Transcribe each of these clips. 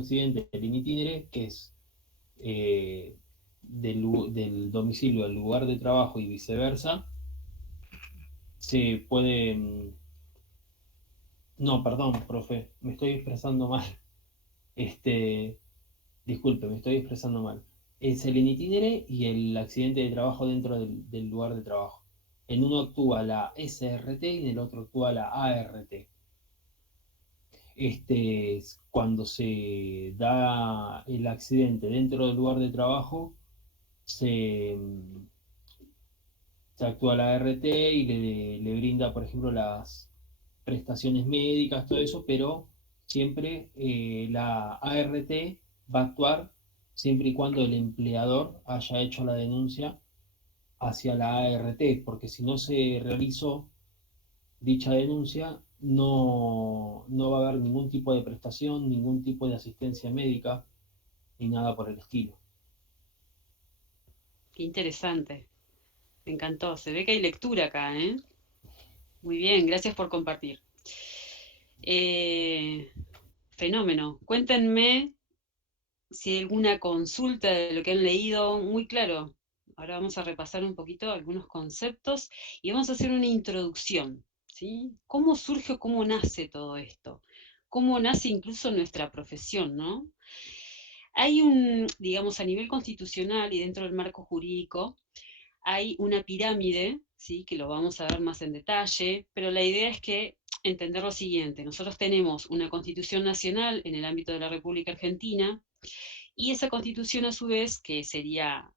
accidente del in itinere, que es eh, del domicilio al lugar de trabajo y viceversa, se puede... No, perdón, profe, me estoy expresando mal. Este, disculpe, me estoy expresando mal. Es el in itinere y el accidente de trabajo dentro del lugar de trabajo. En uno actúa la SRT y en el otro actúa la ART. Cuando se da el accidente dentro del lugar de trabajo, se, se actúa la ART y le brinda, por ejemplo, las prestaciones médicas, todo eso, pero siempre la ART va a actuar siempre y cuando el empleador haya hecho la denuncia hacia la ART, porque si no se realizó dicha denuncia, no va a haber ningún tipo de prestación, ningún tipo de asistencia médica, ni nada por el estilo. Qué interesante. Me encantó. Se ve que hay lectura acá, ¿eh? Muy bien, gracias por compartir. Eh, Fenómeno. Cuéntenme si hay alguna consulta de lo que han leído. Muy claro. Ahora vamos a repasar un poquito algunos conceptos y vamos a hacer una introducción, ¿sí? ¿Cómo surge o cómo nace todo esto? ¿Cómo nace incluso nuestra profesión, ¿no? Hay digamos, a nivel constitucional y dentro del marco jurídico, hay una pirámide, ¿sí? Que lo vamos a ver más en detalle, pero la idea es que entender lo siguiente, nosotros tenemos una constitución nacional en el ámbito de la República Argentina y esa constitución a su vez, que sería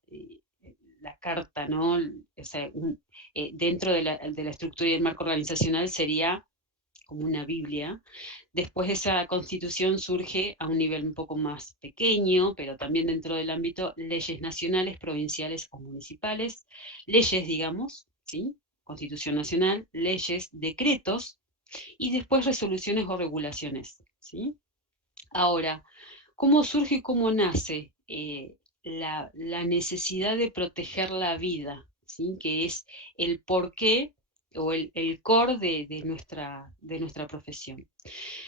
la carta, ¿no? O sea, dentro de la estructura y el marco organizacional sería como una Biblia. Después de esa constitución surge a un nivel un poco más pequeño, pero también dentro del ámbito, leyes nacionales, provinciales o municipales, leyes, digamos, ¿sí? Constitución nacional, leyes, decretos y después resoluciones o regulaciones, ¿sí? Ahora, ¿cómo surge y cómo nace la necesidad de proteger la vida? ¿Sí? Que es el porqué o el core de nuestra profesión.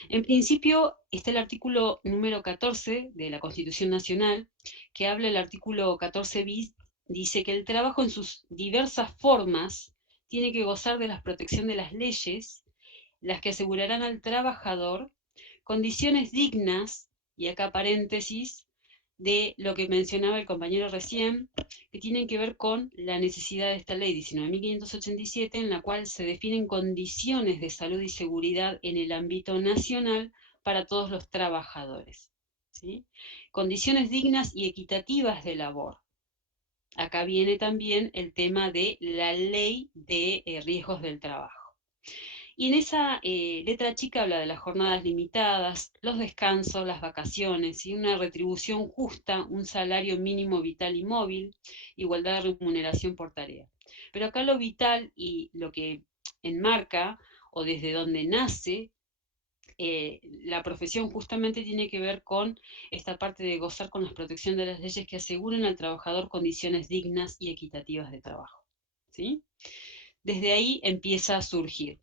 En principio está el artículo número 14 de la Constitución Nacional, que habla el artículo 14 bis, dice que el trabajo en sus diversas formas tiene que gozar de la protección de las leyes, las que asegurarán al trabajador condiciones dignas, y acá paréntesis, de lo que mencionaba el compañero recién, que tienen que ver con la necesidad de esta ley 19.587, en la cual se definen condiciones de salud y seguridad en el ámbito nacional para todos los trabajadores, ¿sí? Condiciones dignas y equitativas de labor. Acá viene también el tema de la ley de riesgos del trabajo. Y en esa letra chica habla de las jornadas limitadas, los descansos, las vacaciones y una retribución justa, un salario mínimo vital y móvil, igualdad de remuneración por tarea. Pero acá lo vital y lo que enmarca o desde donde nace la profesión justamente tiene que ver con esta parte de gozar con la protección de las leyes que aseguren al trabajador condiciones dignas y equitativas de trabajo. ¿Sí? Desde ahí empieza a surgir.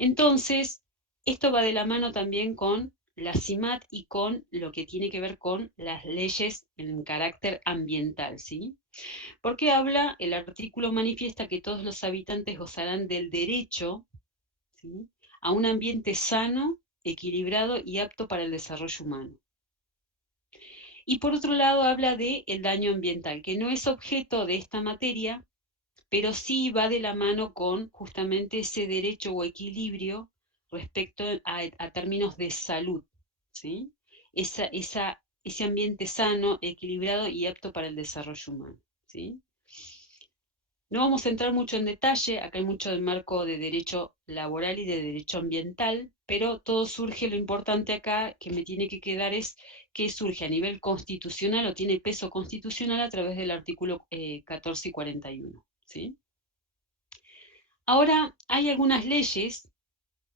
Entonces, esto va de la mano también con la CIMAT y con lo que tiene que ver con las leyes en carácter ambiental, ¿sí? Porque habla, el artículo manifiesta que todos los habitantes gozarán del derecho, ¿sí? A un ambiente sano, equilibrado y apto para el desarrollo humano. Y por otro lado habla de el daño ambiental, que no es objeto de esta materia, pero sí va de la mano con justamente ese derecho o equilibrio respecto a términos de salud, ¿sí? Ese ambiente sano, equilibrado y apto para el desarrollo humano, ¿sí? No vamos a entrar mucho en detalle, acá hay mucho del marco de derecho laboral y de derecho ambiental, pero todo surge, lo importante acá que me tiene que quedar es que surge a nivel constitucional o tiene peso constitucional a través del artículo 14 y 41, ¿sí? Ahora, hay algunas leyes,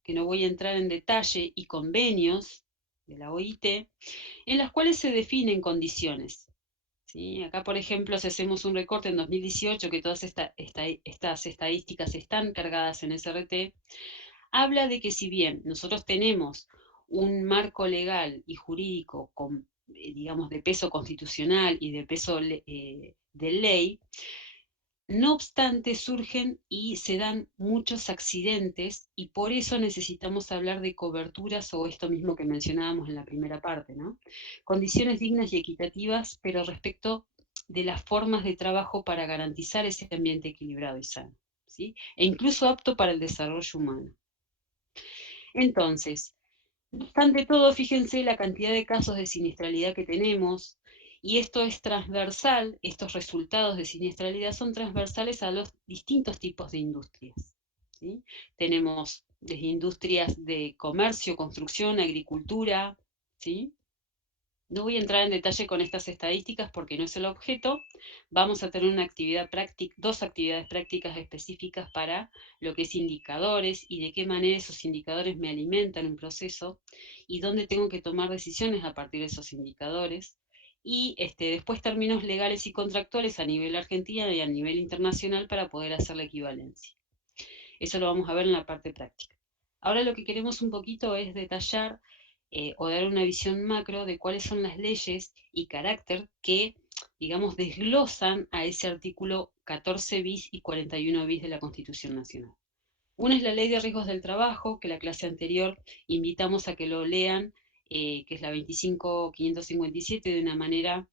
que no voy a entrar en detalle, y convenios de la OIT, en las cuales se definen condiciones. ¿Sí? Acá, por ejemplo, si hacemos un recorte en 2018, que todas estas estadísticas están cargadas en SRT, habla de que si bien nosotros tenemos un marco legal y jurídico con, digamos, de peso constitucional y de peso de ley. No obstante, surgen y se dan muchos accidentes y por eso necesitamos hablar de coberturas o esto mismo que mencionábamos en la primera parte, ¿no? Condiciones dignas y equitativas, pero respecto de las formas de trabajo para garantizar ese ambiente equilibrado y sano, ¿sí? E incluso apto para el desarrollo humano. Entonces, no obstante todo, fíjense la cantidad de casos de siniestralidad que tenemos, y esto es transversal, estos resultados de siniestralidad son transversales a los distintos tipos de industrias. ¿Sí? Tenemos desde industrias de comercio, construcción, agricultura, ¿sí? No voy a entrar en detalle con estas estadísticas porque no es el objeto. Vamos a tener una actividad práctica, dos actividades prácticas específicas para lo que es indicadores y de qué manera esos indicadores me alimentan un proceso y dónde tengo que tomar decisiones a partir de esos indicadores. Y después términos legales y contractuales a nivel argentino y a nivel internacional para poder hacer la equivalencia. Eso lo vamos a ver en la parte práctica. Ahora lo que queremos un poquito es detallar o dar una visión macro de cuáles son las leyes y carácter que, digamos, desglosan a ese artículo 14 bis y 41 bis de la Constitución Nacional. Una es la Ley de Riesgos del Trabajo, que la clase anterior invitamos a que lo lean, que es la 25.557, de una manera,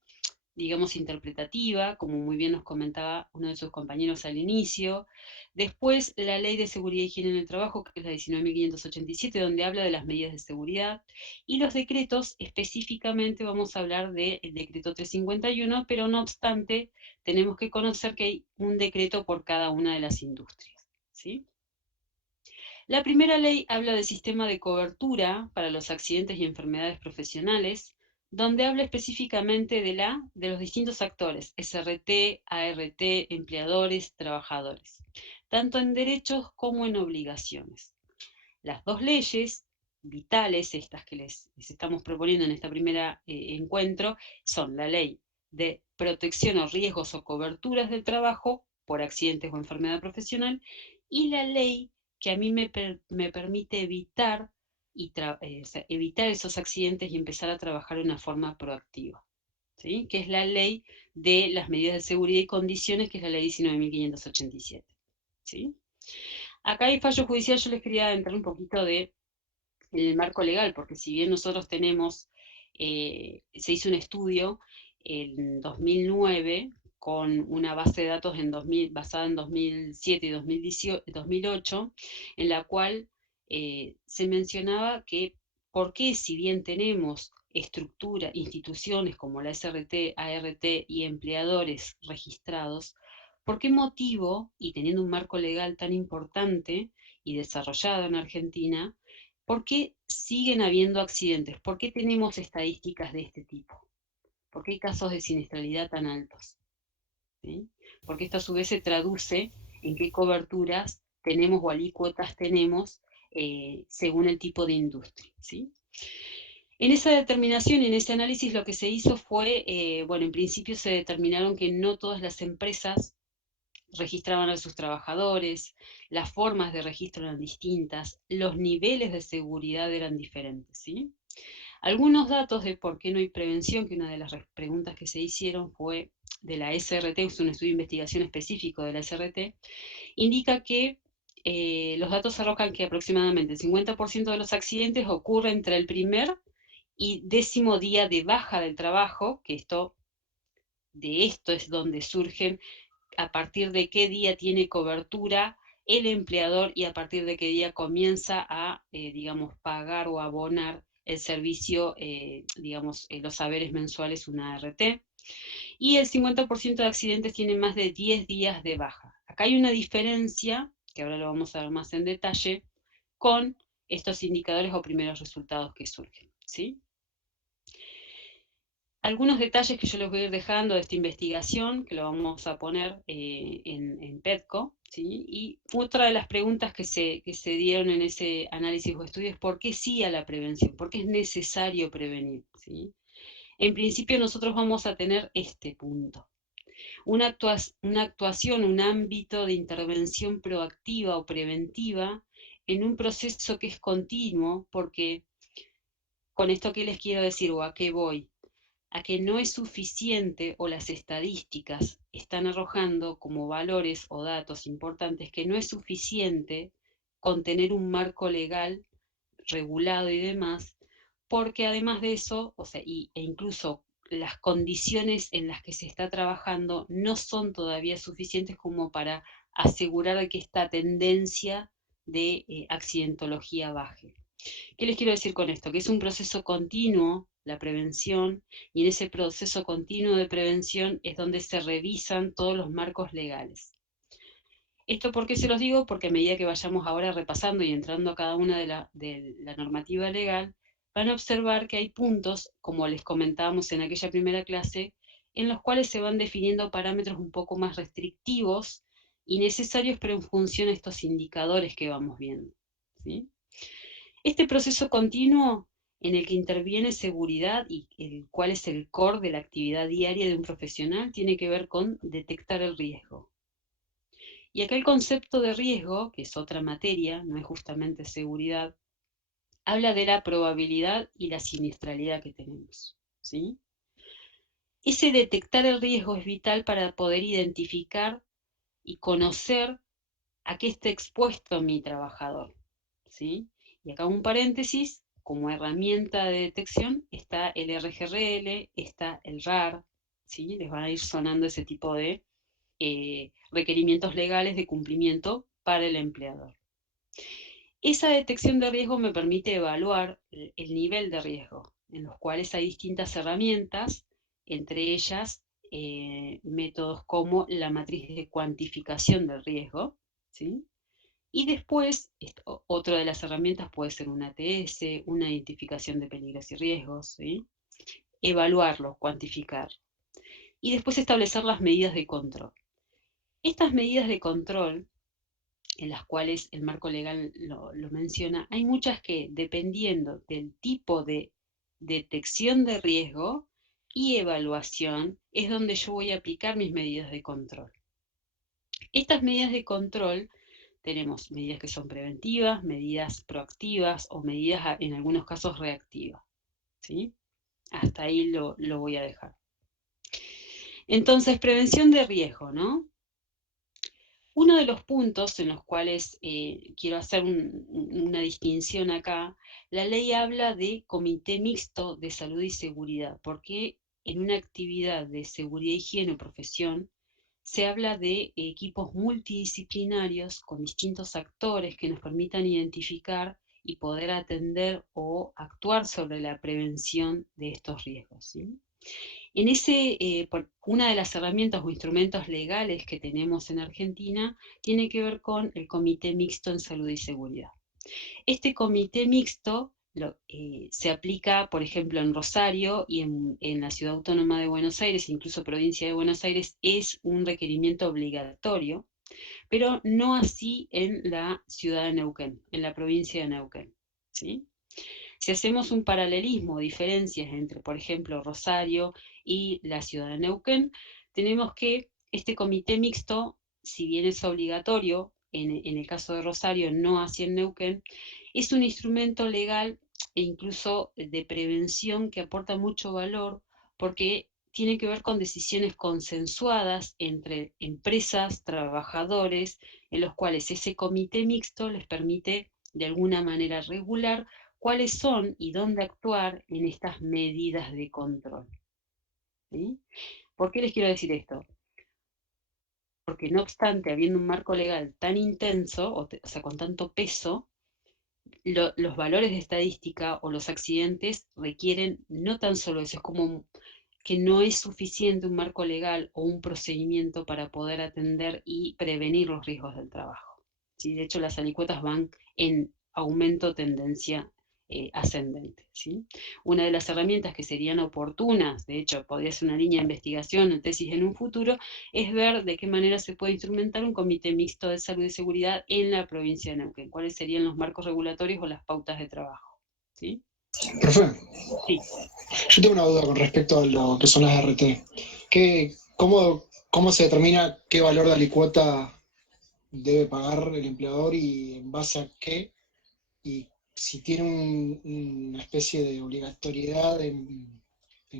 digamos, interpretativa, como muy bien nos comentaba uno de sus compañeros al inicio. Después, la Ley de Seguridad y Higiene en el Trabajo, que es la 19.587, donde habla de las medidas de seguridad. Y los decretos, específicamente vamos a hablar del decreto 351, pero no obstante, tenemos que conocer que hay un decreto por cada una de las industrias, ¿sí? La primera ley habla del sistema de cobertura para los accidentes y enfermedades profesionales, donde habla específicamente de los distintos actores, SRT, ART, empleadores, trabajadores, tanto en derechos como en obligaciones. Las dos leyes vitales, estas que les estamos proponiendo en este primer encuentro, son la ley de protección o riesgos o coberturas del trabajo por accidentes o enfermedad profesional y la ley que a mí me permite evitar, o sea, evitar esos accidentes y empezar a trabajar de una forma proactiva, ¿sí? Que es la ley de las medidas de seguridad y condiciones, que es la ley 19.587. ¿Sí? Acá hay fallo judicial, yo les quería entrar un poquito en el marco legal, porque si bien nosotros tenemos, se hizo un estudio en 2009 con una base de datos basada en 2007 y 2008, en la cual se mencionaba que por qué si bien tenemos estructura, instituciones como la SRT, ART y empleadores registrados, ¿por qué motivo, y teniendo un marco legal tan importante y desarrollado en Argentina, por qué siguen habiendo accidentes? ¿Por qué tenemos estadísticas de este tipo? ¿Por qué hay casos de siniestralidad tan altos? ¿Sí? Porque esto a su vez se traduce en qué coberturas tenemos o alícuotas tenemos según el tipo de industria. ¿Sí? En esa determinación, en ese análisis, lo que se hizo fue, bueno, en principio se determinaron que no todas las empresas registraban a sus trabajadores, las formas de registro eran distintas, los niveles de seguridad eran diferentes, ¿sí? Algunos datos de por qué no hay prevención, que una de las preguntas que se hicieron fue de la SRT, es un estudio de investigación específico de la SRT, indica que los datos arrojan que aproximadamente el 50% de los accidentes ocurre entre el primer y 10.º día de baja del trabajo, que de esto es donde surgen a partir de qué día tiene cobertura el empleador y a partir de qué día comienza a, digamos, pagar o abonar el servicio, digamos, los saberes mensuales, una ART. Y el 50% de accidentes tienen más de 10 días de baja. Acá hay una diferencia, que ahora lo vamos a ver más en detalle, con estos indicadores o primeros resultados que surgen, ¿sí? Algunos detalles que yo les voy a ir dejando de esta investigación, que lo vamos a poner en PETCO, ¿sí? Y otra de las preguntas que se dieron en ese análisis o estudio es ¿por qué sí a la prevención? ¿Por qué es necesario prevenir? ¿Sí? En principio nosotros vamos a tener este punto. Una actuación, un ámbito de intervención proactiva o preventiva en un proceso que es continuo, porque ¿Con esto qué les quiero decir o a qué voy? A que no es suficiente o las estadísticas están arrojando como valores o datos importantes que no es suficiente con tener un marco legal regulado y demás, porque además de eso, o sea, e incluso las condiciones en las que se está trabajando no son todavía suficientes como para asegurar que esta tendencia de accidentología baje. ¿Qué les quiero decir con esto? Que es un proceso continuo, la prevención, y en ese proceso continuo de prevención es donde se revisan todos los marcos legales. ¿Esto por qué se los digo? Porque a medida que vayamos ahora repasando y entrando a cada una de la normativa legal, van a observar que hay puntos, como les comentábamos en aquella primera clase, en los cuales se van definiendo parámetros un poco más restrictivos y necesarios, pero en función a estos indicadores que vamos viendo, ¿sí? Este proceso continuo en el que interviene seguridad y el cual es el core de la actividad diaria de un profesional tiene que ver con detectar el riesgo. Y acá el concepto de riesgo, que es otra materia, no es justamente seguridad, habla de la probabilidad y la siniestralidad que tenemos, ¿sí? Ese detectar el riesgo es vital para poder identificar y conocer a qué está expuesto mi trabajador, ¿sí? Y acá un paréntesis, como herramienta de detección está el RGRL, está el RAR, ¿sí? Les van a ir sonando ese tipo de requerimientos legales de cumplimiento para el empleador. Esa detección de riesgo me permite evaluar el nivel de riesgo, en los cuales hay distintas herramientas, entre ellas métodos como la matriz de cuantificación del riesgo, ¿sí? Y después, otra de las herramientas puede ser un ATS, una identificación de peligros y riesgos, ¿sí? Evaluarlo, cuantificar. Y después establecer las medidas de control. Estas medidas de control, en las cuales el marco legal lo menciona, hay muchas que, dependiendo del tipo de detección de riesgo y evaluación, es donde yo voy a aplicar mis medidas de control. Estas medidas de control tenemos medidas que son preventivas, medidas proactivas o medidas en algunos casos reactivas, ¿sí? Hasta ahí lo voy a dejar. Entonces, prevención de riesgo, ¿no? Uno de los puntos en los cuales quiero hacer una distinción acá, la ley habla de comité mixto de salud y seguridad, porque en una actividad de seguridad, higiene o profesión, se habla de equipos multidisciplinarios con distintos actores que nos permitan identificar y poder atender o actuar sobre la prevención de estos riesgos, ¿sí? En una de las herramientas o instrumentos legales que tenemos en Argentina tiene que ver con el Comité Mixto en Salud y Seguridad. Este comité mixto se aplica, por ejemplo, en Rosario y en la Ciudad Autónoma de Buenos Aires, incluso provincia de Buenos Aires, es un requerimiento obligatorio, pero no así en la ciudad de Neuquén, en la provincia de Neuquén, ¿sí? Si hacemos un paralelismo, diferencias entre, por ejemplo, Rosario y la ciudad de Neuquén, tenemos que este comité mixto, si bien es obligatorio, en el caso de Rosario, no así en Neuquén, es un instrumento legal e incluso de prevención que aporta mucho valor porque tiene que ver con decisiones consensuadas entre empresas, trabajadores, en los cuales ese comité mixto les permite de alguna manera regular cuáles son y dónde actuar en estas medidas de control, ¿sí? ¿Por qué les quiero decir esto? Porque no obstante, habiendo un marco legal tan intenso, o sea, con tanto peso, los valores de estadística o los accidentes requieren no tan solo eso, es como que no es suficiente un marco legal o un procedimiento para poder atender y prevenir los riesgos del trabajo, ¿sí? De hecho, las alicuotas van en aumento tendencia ascendente, ¿sí? Una de las herramientas que serían oportunas, de hecho podría ser una línea de investigación o tesis en un futuro, es ver de qué manera se puede instrumentar un comité mixto de salud y seguridad en la provincia de Neuquén, cuáles serían los marcos regulatorios o las pautas de trabajo, ¿sí? Profe, Sí. yo tengo una duda con respecto a lo que son las RT. ¿Cómo se determina qué valor de alicuota debe pagar el empleador y en base a qué? Y si tiene una especie de obligatoriedad en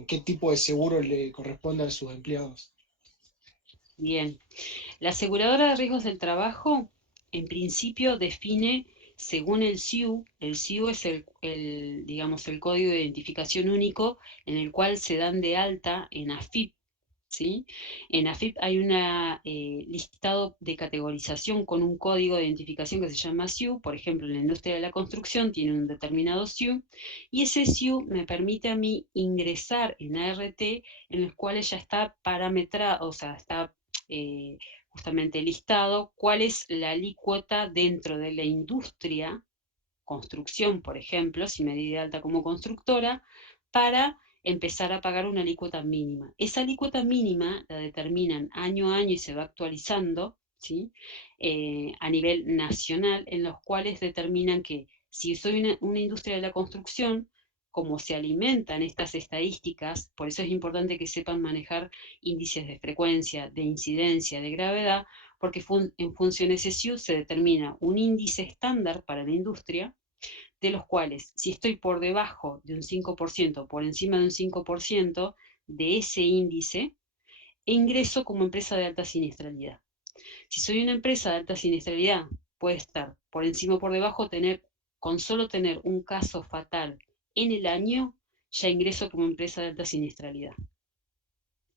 qué tipo de seguro le corresponde a sus empleados. Bien. La aseguradora de riesgos del trabajo, en principio, define según el SIU es digamos, el código de identificación único en el cual se dan de alta en AFIP, ¿sí? En AFIP hay un listado de categorización con un código de identificación que se llama SIU, por ejemplo, en la industria de la construcción tiene un determinado SIU, y ese SIU me permite a mí ingresar en ART en los cuales ya está parametrado, o sea, está justamente listado cuál es la alícuota dentro de la industria, construcción, por ejemplo, si me di de alta como constructora, para empezar a pagar una alícuota mínima. Esa alícuota mínima la determinan año a año y se va actualizando, ¿sí? A nivel nacional, en los cuales determinan que si soy una industria de la construcción, como se alimentan estas estadísticas, por eso es importante que sepan manejar índices de frecuencia, de incidencia, de gravedad, porque en función de ese SIU se determina un índice estándar para la industria, de los cuales, si estoy por debajo de un 5%, por encima de un 5% de ese índice, ingreso como empresa de alta siniestralidad. Si soy una empresa de alta siniestralidad, puede estar por encima o por debajo, con solo tener un caso fatal en el año, ya ingreso como empresa de alta siniestralidad.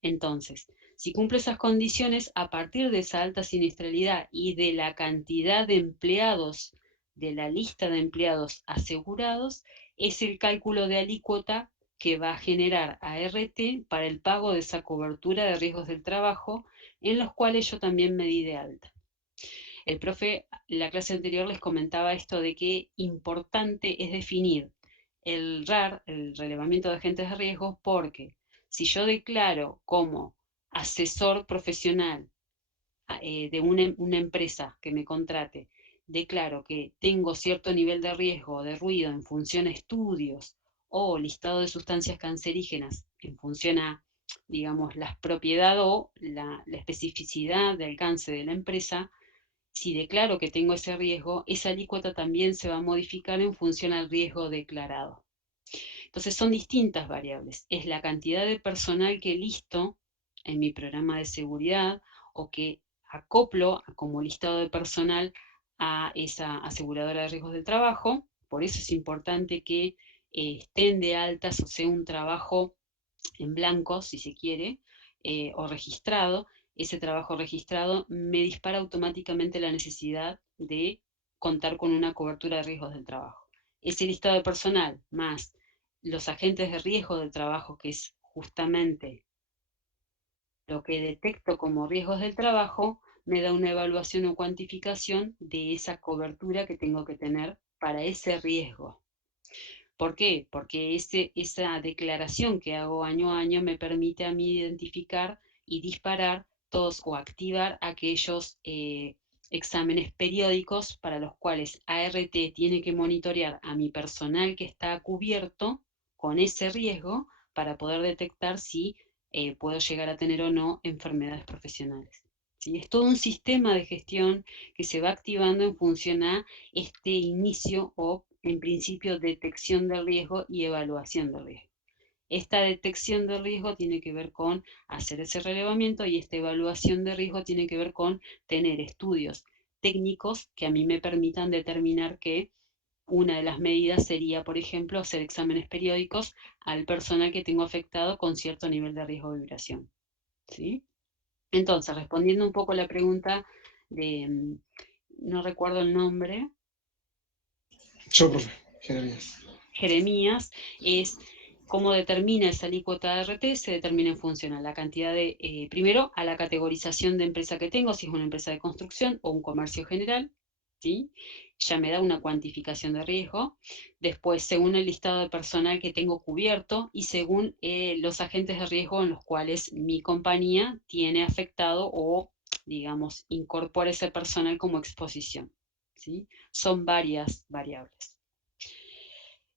Entonces, si cumplo esas condiciones, a partir de esa alta siniestralidad y de la cantidad de empleados, de la lista de empleados asegurados, es el cálculo de alícuota que va a generar ART para el pago de esa cobertura de riesgos del trabajo, en los cuales yo también me di de alta. El profe, la clase anterior les comentaba esto de que importante es definir el RAR, el relevamiento de agentes de riesgo, porque si yo declaro como asesor profesional de una empresa que me contrate, declaro que tengo cierto nivel de riesgo o de ruido en función a estudios o listado de sustancias cancerígenas en función a, digamos, las propiedades o la especificidad de alcance de la empresa, si declaro que tengo ese riesgo, esa alícuota también se va a modificar en función al riesgo declarado. Entonces son distintas variables. Es la cantidad de personal que listo en mi programa de seguridad o que acoplo como listado de personal a esa aseguradora de riesgos del trabajo. Por eso es importante que estén de altas o sea un trabajo en blanco, si se quiere, o registrado. Ese trabajo registrado me dispara automáticamente la necesidad de contar con una cobertura de riesgos del trabajo. Ese listado de personal más los agentes de riesgo del trabajo, que es justamente lo que detecto como riesgos del trabajo, me da una evaluación o cuantificación de esa cobertura que tengo que tener para ese riesgo. ¿Por qué? Porque esa declaración que hago año a año me permite a mí identificar y disparar todos o activar aquellos exámenes periódicos para los cuales ART tiene que monitorear a mi personal que está cubierto con ese riesgo para poder detectar si puedo llegar a tener o no enfermedades profesionales. ¿Sí? Es todo un sistema de gestión que se va activando en función a este inicio o, en principio, detección del riesgo y evaluación del riesgo. Esta detección de riesgo tiene que ver con hacer ese relevamiento y esta evaluación de riesgo tiene que ver con tener estudios técnicos que a mí me permitan determinar que una de las medidas sería, por ejemplo, hacer exámenes periódicos al personal que tengo afectado con cierto nivel de riesgo de vibración. ¿Sí? Entonces, respondiendo un poco a la pregunta de, no recuerdo el nombre, Yo, profe, Jeremías. Jeremías, es cómo determina esa alícuota de ART, se determina en función a la cantidad de, primero, a la categorización de empresa que tengo, si es una empresa de construcción o un comercio general, ¿sí? Ya me da una cuantificación de riesgo. Después, según el listado de personal que tengo cubierto y según los agentes de riesgo en los cuales mi compañía tiene afectado o, digamos, incorpora ese personal como exposición, ¿sí? Son varias variables.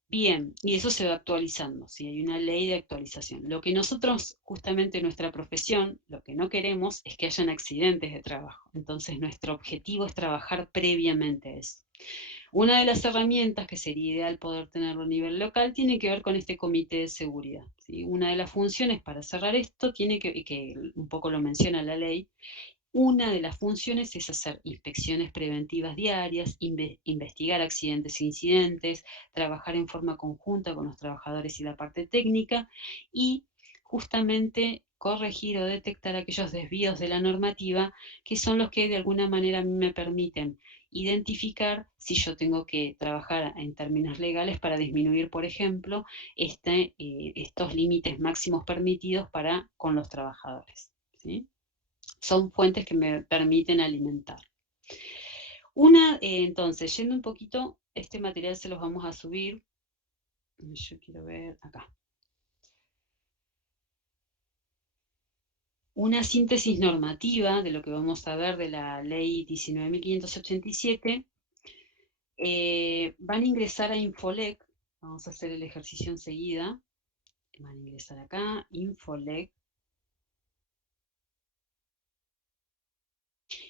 Bien, y eso se va actualizando, ¿sí? Hay una ley de actualización. Lo que nosotros, justamente en nuestra profesión, lo que no queremos es que hayan accidentes de trabajo. Entonces, nuestro objetivo es trabajar previamente a eso. Una de las herramientas que sería ideal poder tenerlo a nivel local tiene que ver con este comité de seguridad, ¿sí? Una de las funciones para cerrar esto tiene que un poco lo menciona la ley, una de las funciones es hacer inspecciones preventivas diarias, investigar accidentes e incidentes, trabajar en forma conjunta con los trabajadores y la parte técnica y justamente corregir o detectar aquellos desvíos de la normativa que son los que de alguna manera a mí me permiten identificar si yo tengo que trabajar en términos legales para disminuir, por ejemplo, estos límites máximos permitidos con los trabajadores, ¿sí? Son fuentes que me permiten alimentar. Entonces, yendo un poquito, este material se los vamos a subir. Yo quiero ver acá. Una síntesis normativa de lo que vamos a ver de la ley 19.587. Van a ingresar a Infolec. Vamos a hacer el ejercicio enseguida. Van a ingresar acá, Infolec.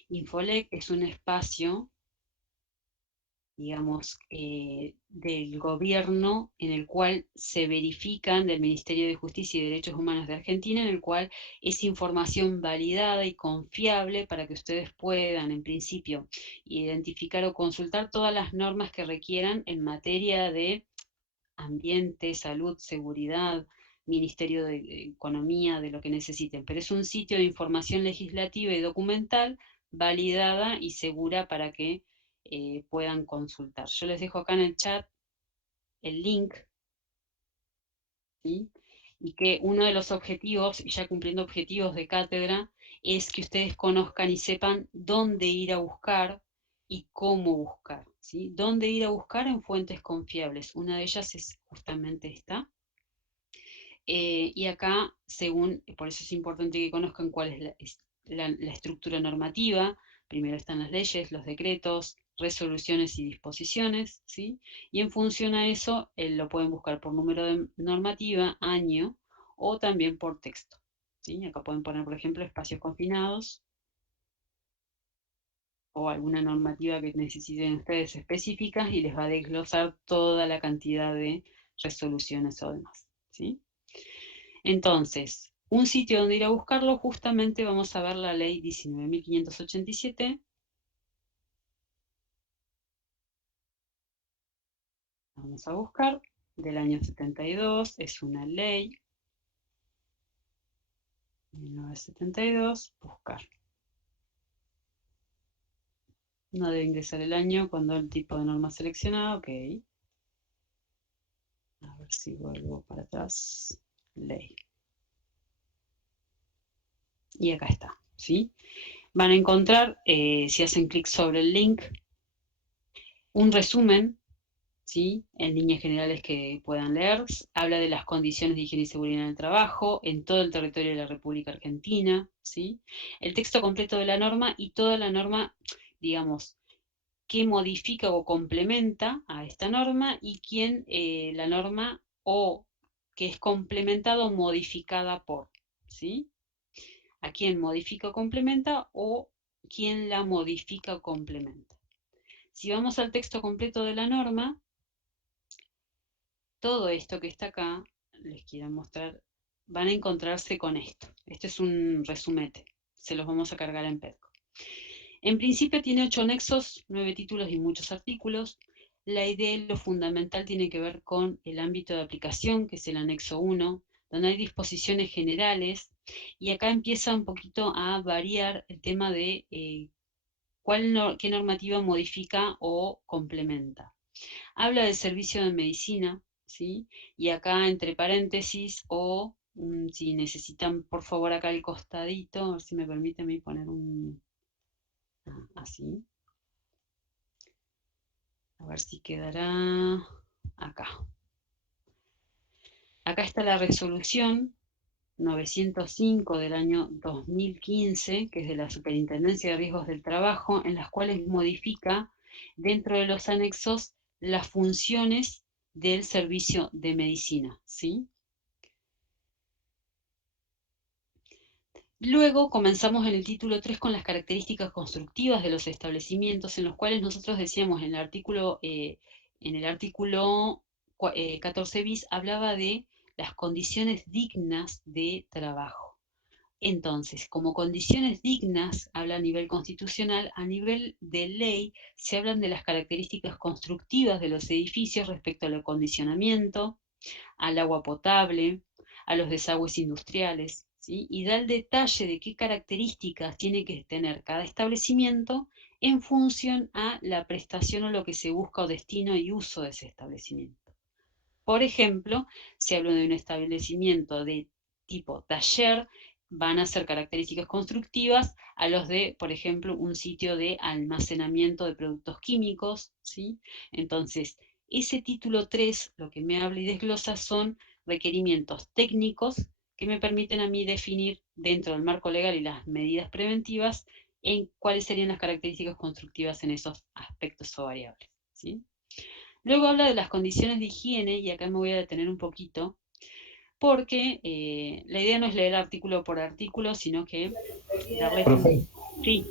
Infolec es un espacio, digamos, del gobierno en el cual se verifican, del Ministerio de Justicia y Derechos Humanos de Argentina, en el cual es información validada y confiable para que ustedes puedan, en principio, identificar o consultar todas las normas que requieran en materia de ambiente, salud, seguridad, Ministerio de Economía, de lo que necesiten. Pero es un sitio de información legislativa y documental validada y segura para que puedan consultar. Yo les dejo acá en el chat el link, ¿sí? Y que uno de los objetivos, y ya cumpliendo objetivos de cátedra, es que ustedes conozcan y sepan dónde ir a buscar y cómo buscar, ¿sí? Dónde ir a buscar en fuentes confiables. Una de ellas es justamente esta. Y acá, por eso es importante que conozcan cuál es la estructura normativa. Primero están las leyes, los decretos, resoluciones y disposiciones, ¿sí? Y en función a eso, lo pueden buscar por número de normativa, año, o también por texto, ¿sí? Acá pueden poner, por ejemplo, espacios confinados, o alguna normativa que necesiten ustedes específicas, y les va a desglosar toda la cantidad de resoluciones o demás, ¿sí? Entonces, un sitio donde ir a buscarlo, justamente vamos a ver la ley 19.587. Vamos a buscar, del año 72, es una ley. 1972, buscar. No debe ingresar el año cuando el tipo de norma seleccionada, ok. A ver si vuelvo para atrás. Ley. Y acá está, ¿sí? Van a encontrar, si hacen clic sobre el link, un resumen, ¿sí? En líneas generales que puedan leer. Habla de las condiciones de higiene y seguridad en el trabajo en todo el territorio de la República Argentina, ¿sí? El texto completo de la norma y toda la norma, digamos, que modifica o complementa a esta norma y quién la norma o que es complementada o modificada por, ¿sí? A quién modifica o complementa o quién la modifica o complementa. Si vamos al texto completo de la norma, todo esto que está acá, les quiero mostrar, van a encontrarse con esto. Este es un resumete, se los vamos a cargar en Pedco. En principio tiene 8 anexos, 9 títulos y muchos artículos. La idea y lo fundamental tiene que ver con el ámbito de aplicación, que es el anexo 1, donde hay disposiciones generales, y acá empieza un poquito a variar el tema de qué normativa modifica o complementa. Habla del servicio de medicina, ¿sí? Y acá entre paréntesis, o si necesitan, por favor, acá al costadito, a ver si me permite a mí poner así. A ver si quedará acá. Acá está la resolución 905 del año 2015, que es de la Superintendencia de Riesgos del Trabajo, en las cuales modifica dentro de los anexos las funciones del servicio de medicina, ¿sí? Luego comenzamos en el título 3 con las características constructivas de los establecimientos, en los cuales nosotros decíamos en el artículo 14 bis, hablaba de las condiciones dignas de trabajo. Entonces, como condiciones dignas, habla a nivel constitucional, a nivel de ley se hablan de las características constructivas de los edificios respecto al acondicionamiento, al agua potable, a los desagües industriales, ¿sí? Y da el detalle de qué características tiene que tener cada establecimiento en función a la prestación o lo que se busca o destino y uso de ese establecimiento. Por ejemplo, si hablo de un establecimiento de tipo taller, van a ser características constructivas a los de, por ejemplo, un sitio de almacenamiento de productos químicos, ¿sí? Entonces, ese título 3, lo que me habla y desglosa son requerimientos técnicos que me permiten a mí definir dentro del marco legal y las medidas preventivas en cuáles serían las características constructivas en esos aspectos o variables, ¿sí? Luego habla de las condiciones de higiene, y acá me voy a detener un poquito, porque la idea no es leer artículo por artículo, sino que darles Profe, un... Sí,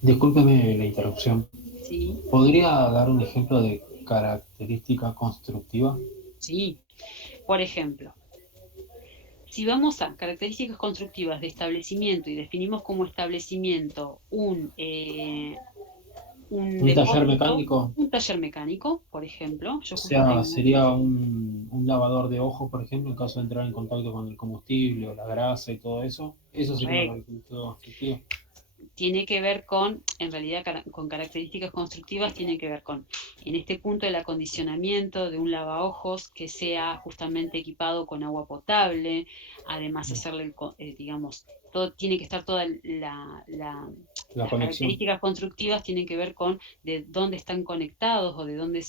discúlpeme la interrupción. sí, ¿Podría dar un ejemplo de característica constructiva? sí. Por ejemplo, si vamos a características constructivas de establecimiento y definimos como establecimiento un ¿Un taller depósito, mecánico? un taller mecánico, por ejemplo, yo O justo sea, tengo... sería un lavador de ojos, por ejemplo, en caso de entrar en contacto con el combustible o la grasa y todo eso. Eso sería una Correcto. característica constructiva. Tiene que ver con, en realidad con características constructivas, tiene que ver con, en este punto, el acondicionamiento de un lavaojos que sea justamente equipado con agua potable, además hacerle, digamos, todo, tiene que estar La las conexión. características constructivas tienen que ver con de dónde están conectados o de dónde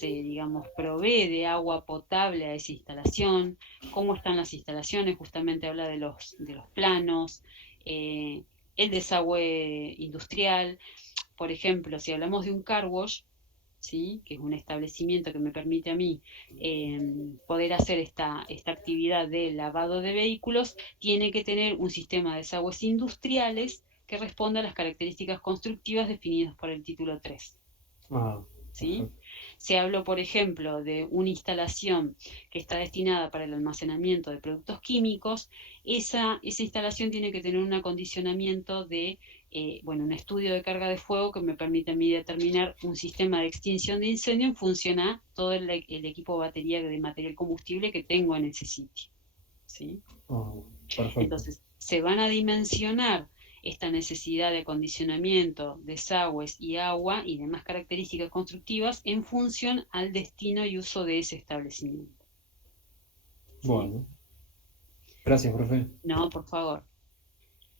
digamos, provee de agua potable a esa instalación, cómo están las instalaciones, justamente habla de los planos, eh, el desagüe industrial. Por ejemplo, si hablamos de un car wash, ¿sí? Que es un establecimiento que me permite a mí poder hacer esta actividad de lavado de vehículos, tiene que tener un sistema de desagües industriales que responda a las características constructivas definidas por el título 3. Ah, ¿Sí? perfecto. Se habló, por ejemplo, de una instalación que está destinada para el almacenamiento de productos químicos. Esa instalación tiene que tener un acondicionamiento de, bueno, un estudio de carga de fuego que me permite a mí determinar un sistema de extinción de incendio en función a todo el equipo batería de material combustible que tengo en ese sitio, ¿sí? Ah, perfecto. Entonces, se van a dimensionar esta necesidad de acondicionamiento, desagües y agua y demás características constructivas en función al destino y uso de ese establecimiento. ¿Sí? Bueno, gracias, profe. No, por favor.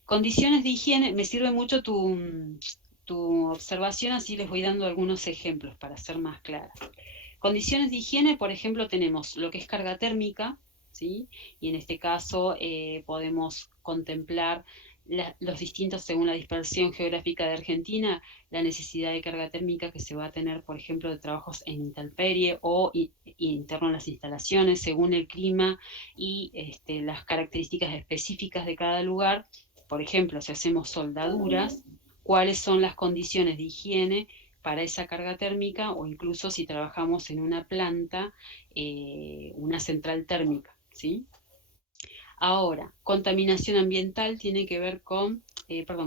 Condiciones de higiene, me sirve mucho tu observación, así les voy dando algunos ejemplos para ser más clara. Condiciones de higiene, por ejemplo, tenemos lo que es carga térmica, ¿sí? Y en este caso podemos contemplar los distintos, según la dispersión geográfica de Argentina, la necesidad de carga térmica que se va a tener, por ejemplo, de trabajos en intemperie o interno en las instalaciones, según el clima y las características específicas de cada lugar. Por ejemplo, si hacemos soldaduras, cuáles son las condiciones de higiene para esa carga térmica, o incluso si trabajamos en una planta, una central térmica, ¿sí? Ahora, contaminación ambiental tiene que ver con,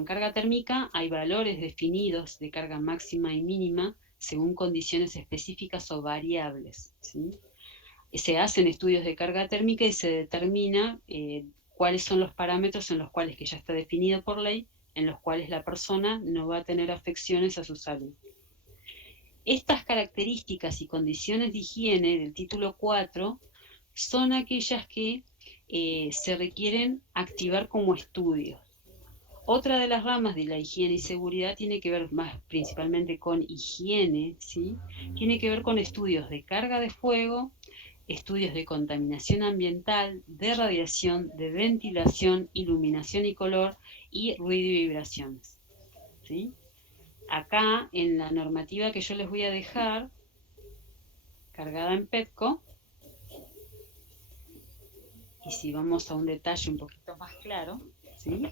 carga térmica, hay valores definidos de carga máxima y mínima según condiciones específicas o variables, ¿sí? Se hacen estudios de carga térmica y se determina cuáles son los parámetros en los cuales, que ya está definido por ley, en los cuales la persona no va a tener afecciones a su salud. Estas características y condiciones de higiene del título 4 son aquellas que se requieren activar como estudios. Otra de las ramas de la higiene y seguridad tiene que ver más principalmente con higiene, ¿sí? Tiene que ver con estudios de carga de fuego, estudios de contaminación ambiental, de radiación, de ventilación, iluminación y color, y ruido y vibraciones, ¿sí? Acá, en la normativa que yo les voy a dejar, cargada en PETCO, y si vamos a un detalle un poquito más claro, ¿sí?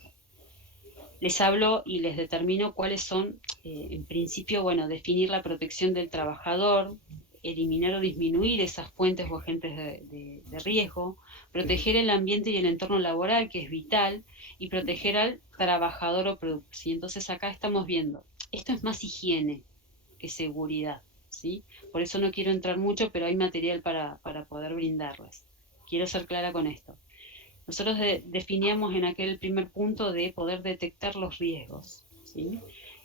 Les hablo y les determino cuáles son, en principio, bueno, definir la protección del trabajador, eliminar o disminuir esas fuentes o agentes de riesgo, proteger el ambiente y el entorno laboral, que es vital, y proteger al trabajador o producto. ¿Sí? Entonces acá estamos viendo, esto es más higiene que seguridad, ¿sí? Por eso no quiero entrar mucho, pero hay material para poder brindarles. Quiero ser clara con esto. Nosotros definíamos en aquel primer punto de poder detectar los riesgos, ¿sí?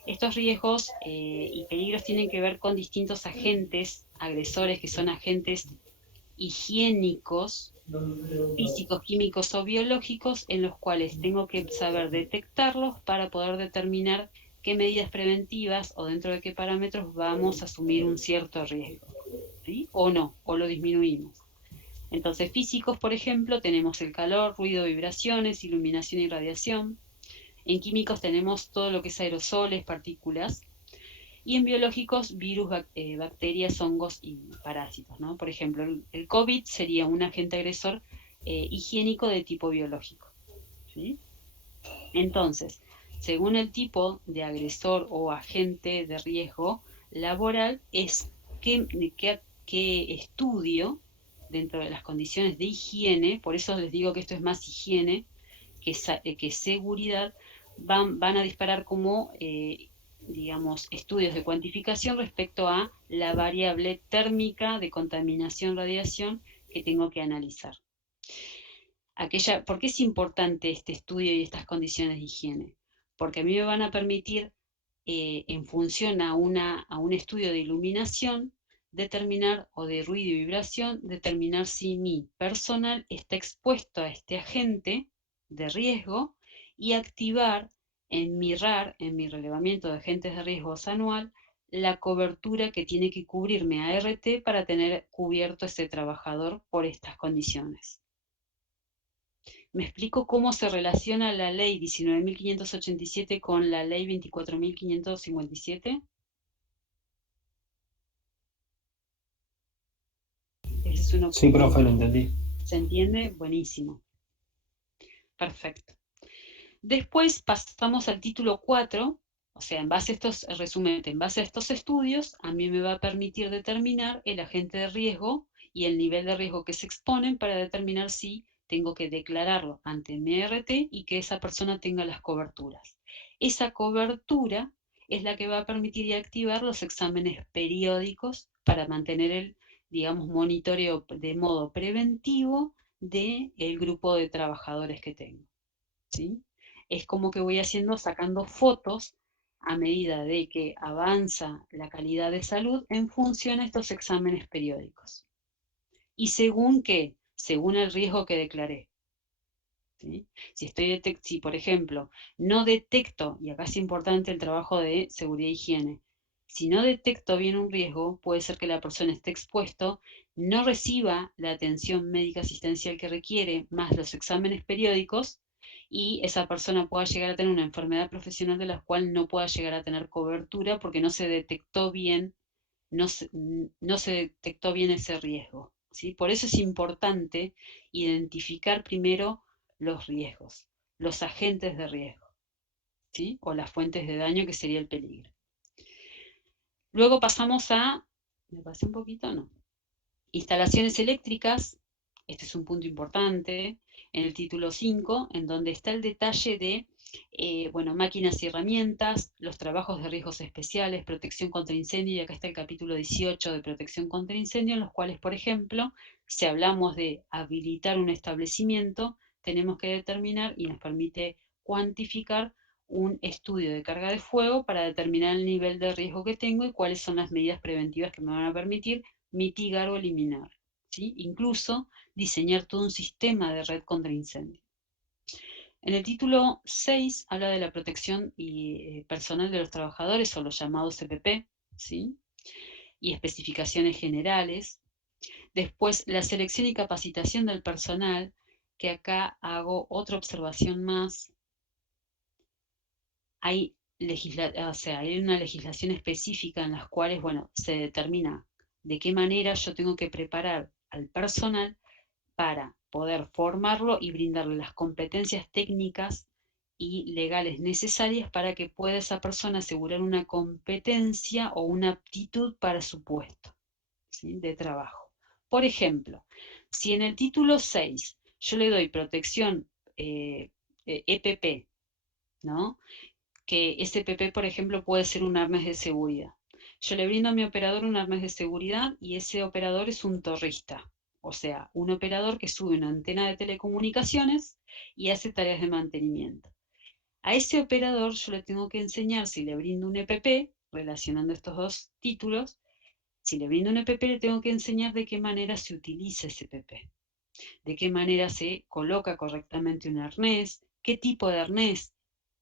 Estos riesgos y peligros tienen que ver con distintos agentes agresores, que son agentes higiénicos, físicos, químicos o biológicos, en los cuales tengo que saber detectarlos para poder determinar qué medidas preventivas o dentro de qué parámetros vamos a asumir un cierto riesgo, ¿sí? O no, o lo disminuimos. Entonces, físicos, por ejemplo, tenemos el calor, ruido, vibraciones, iluminación y radiación. En químicos tenemos todo lo que es aerosoles, partículas. Y en biológicos, virus, bacterias, hongos y parásitos, ¿no? Por ejemplo, el COVID sería un agente agresor higiénico de tipo biológico, ¿sí? Entonces, según el tipo de agresor o agente de riesgo laboral, es qué estudio dentro de las condiciones de higiene, por eso les digo que esto es más higiene que seguridad, van a disparar como, digamos, estudios de cuantificación respecto a la variable térmica de contaminación, radiación que tengo que analizar. ¿Por qué es importante este estudio y estas condiciones de higiene? Porque a mí me van a permitir, en función a un estudio de iluminación, determinar, o de ruido y vibración, determinar si mi personal está expuesto a este agente de riesgo y activar en mi RAR, en mi relevamiento de agentes de riesgos anual, la cobertura que tiene que cubrirme ART para tener cubierto ese trabajador por estas condiciones. ¿Me explico cómo se relaciona la ley 19.587 con la ley 24.557? Ese es uno. Sí, profe, lo entendí. ¿Se entiende? Buenísimo. Perfecto. Después pasamos al título 4, o sea, en base a en base a estos estudios, a mí me va a permitir determinar el agente de riesgo y el nivel de riesgo que se exponen para determinar si tengo que declararlo ante MRT y que esa persona tenga las coberturas. Esa cobertura es la que va a permitir y activar los exámenes periódicos para mantener el, digamos, monitoreo de modo preventivo del grupo de trabajadores que tengo, ¿sí? Es como que voy sacando fotos a medida de que avanza la calidad de salud en función a estos exámenes periódicos. ¿Y según qué? Según el riesgo que declaré, ¿sí? Si, por ejemplo, no detecto, y acá es importante el trabajo de seguridad e higiene, si no detecto bien un riesgo, puede ser que la persona esté expuesto, no reciba la atención médica asistencial que requiere, más los exámenes periódicos, y esa persona pueda llegar a tener una enfermedad profesional de la cual no pueda llegar a tener cobertura porque no se detectó bien, no se detectó bien ese riesgo, ¿sí? Por eso es importante identificar primero los riesgos, los agentes de riesgo, ¿sí? O las fuentes de daño, que sería el peligro. Luego pasamos a, ¿me pasé un poquito? No. Instalaciones eléctricas, este es un punto importante, en el título 5, en donde está el detalle de, bueno, máquinas y herramientas, los trabajos de riesgos especiales, protección contra incendio, y acá está el capítulo 18 de protección contra incendio, en los cuales, por ejemplo, si hablamos de habilitar un establecimiento, tenemos que determinar, y nos permite cuantificar, un estudio de carga de fuego para determinar el nivel de riesgo que tengo y cuáles son las medidas preventivas que me van a permitir mitigar o eliminar, ¿sí? Incluso diseñar todo un sistema de red contra incendio. En el título 6 habla de la protección personal de los trabajadores, o los llamados CPP, ¿sí? Y especificaciones generales. Después, la selección y capacitación del personal, que acá hago otra observación más. Hay una legislación específica en las cuales, bueno, se determina de qué manera yo tengo que preparar al personal para poder formarlo y brindarle las competencias técnicas y legales necesarias para que pueda esa persona asegurar una competencia o una aptitud para su puesto, ¿sí?, de trabajo. Por ejemplo, si en el título 6 yo le doy protección EPP, ¿no?, que ese EPP, por ejemplo, puede ser un arnés de seguridad. Yo le brindo a mi operador un arnés de seguridad y ese operador es un torrista, o sea, un operador que sube una antena de telecomunicaciones y hace tareas de mantenimiento. A ese operador yo le tengo que enseñar, si le brindo un EPP, relacionando estos dos títulos, si le brindo un EPP le tengo que enseñar de qué manera se utiliza ese EPP, de qué manera se coloca correctamente un arnés, qué tipo de arnés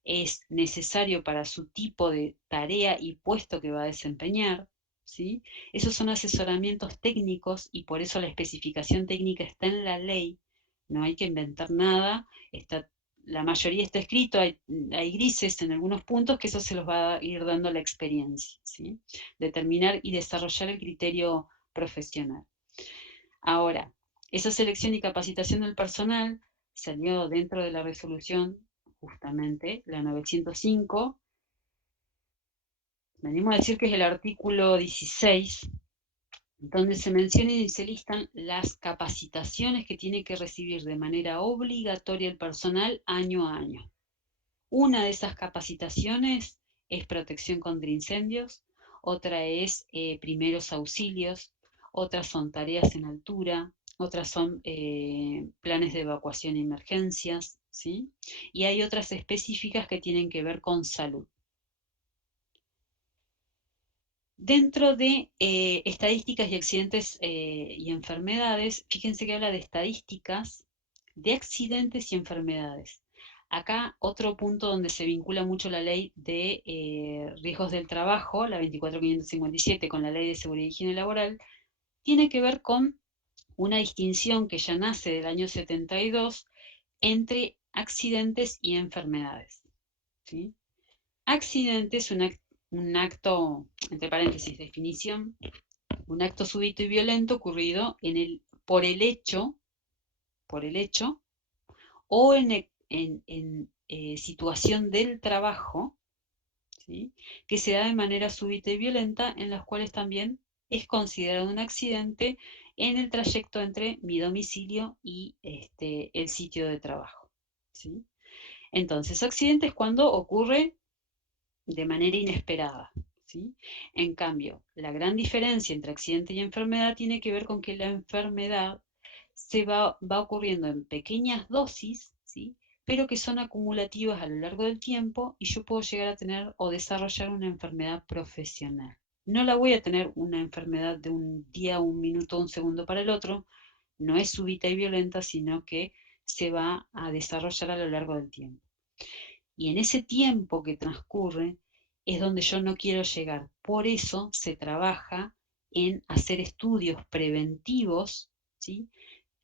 es necesario para su tipo de tarea y puesto que va a desempeñar, ¿sí? Esos son asesoramientos técnicos y por eso la especificación técnica está en la ley, no hay que inventar nada, la mayoría está escrito, hay grises en algunos puntos que eso se los va a ir dando la experiencia, ¿sí? Determinar y desarrollar el criterio profesional. Ahora, esa selección y capacitación del personal salió dentro de la resolución, justamente, la 905, venimos a decir que es el artículo 16, donde se mencionan y se listan las capacitaciones que tiene que recibir de manera obligatoria el personal año a año. Una de esas capacitaciones es protección contra incendios, otra es primeros auxilios, otras son tareas en altura, otras son planes de evacuación y emergencias, ¿sí? Y hay otras específicas que tienen que ver con salud. Dentro de estadísticas y accidentes y enfermedades, fíjense que habla de estadísticas de accidentes y enfermedades. Acá otro punto donde se vincula mucho la ley de riesgos del trabajo, la 24.557, con la ley de seguridad y higiene laboral, tiene que ver con una distinción que ya nace del año 72 entre accidentes y enfermedades, ¿sí? Accidente es un acto, entre paréntesis, definición, un acto súbito y violento ocurrido por el hecho o en situación del trabajo, ¿sí?, que se da de manera súbita y violenta, en las cuales también es considerado un accidente en el trayecto entre mi domicilio y el sitio de trabajo, ¿sí? Entonces, accidente es cuando ocurre de manera inesperada, ¿sí? En cambio, la gran diferencia entre accidente y enfermedad tiene que ver con que la enfermedad va ocurriendo en pequeñas dosis, ¿sí?, pero que son acumulativas a lo largo del tiempo y yo puedo llegar a tener o desarrollar una enfermedad profesional. No la voy a tener una enfermedad de un día, un minuto, un segundo para el otro, no es súbita y violenta, sino que se va a desarrollar a lo largo del tiempo. Y en ese tiempo que transcurre es donde yo no quiero llegar. Por eso se trabaja en hacer estudios preventivos, ¿sí?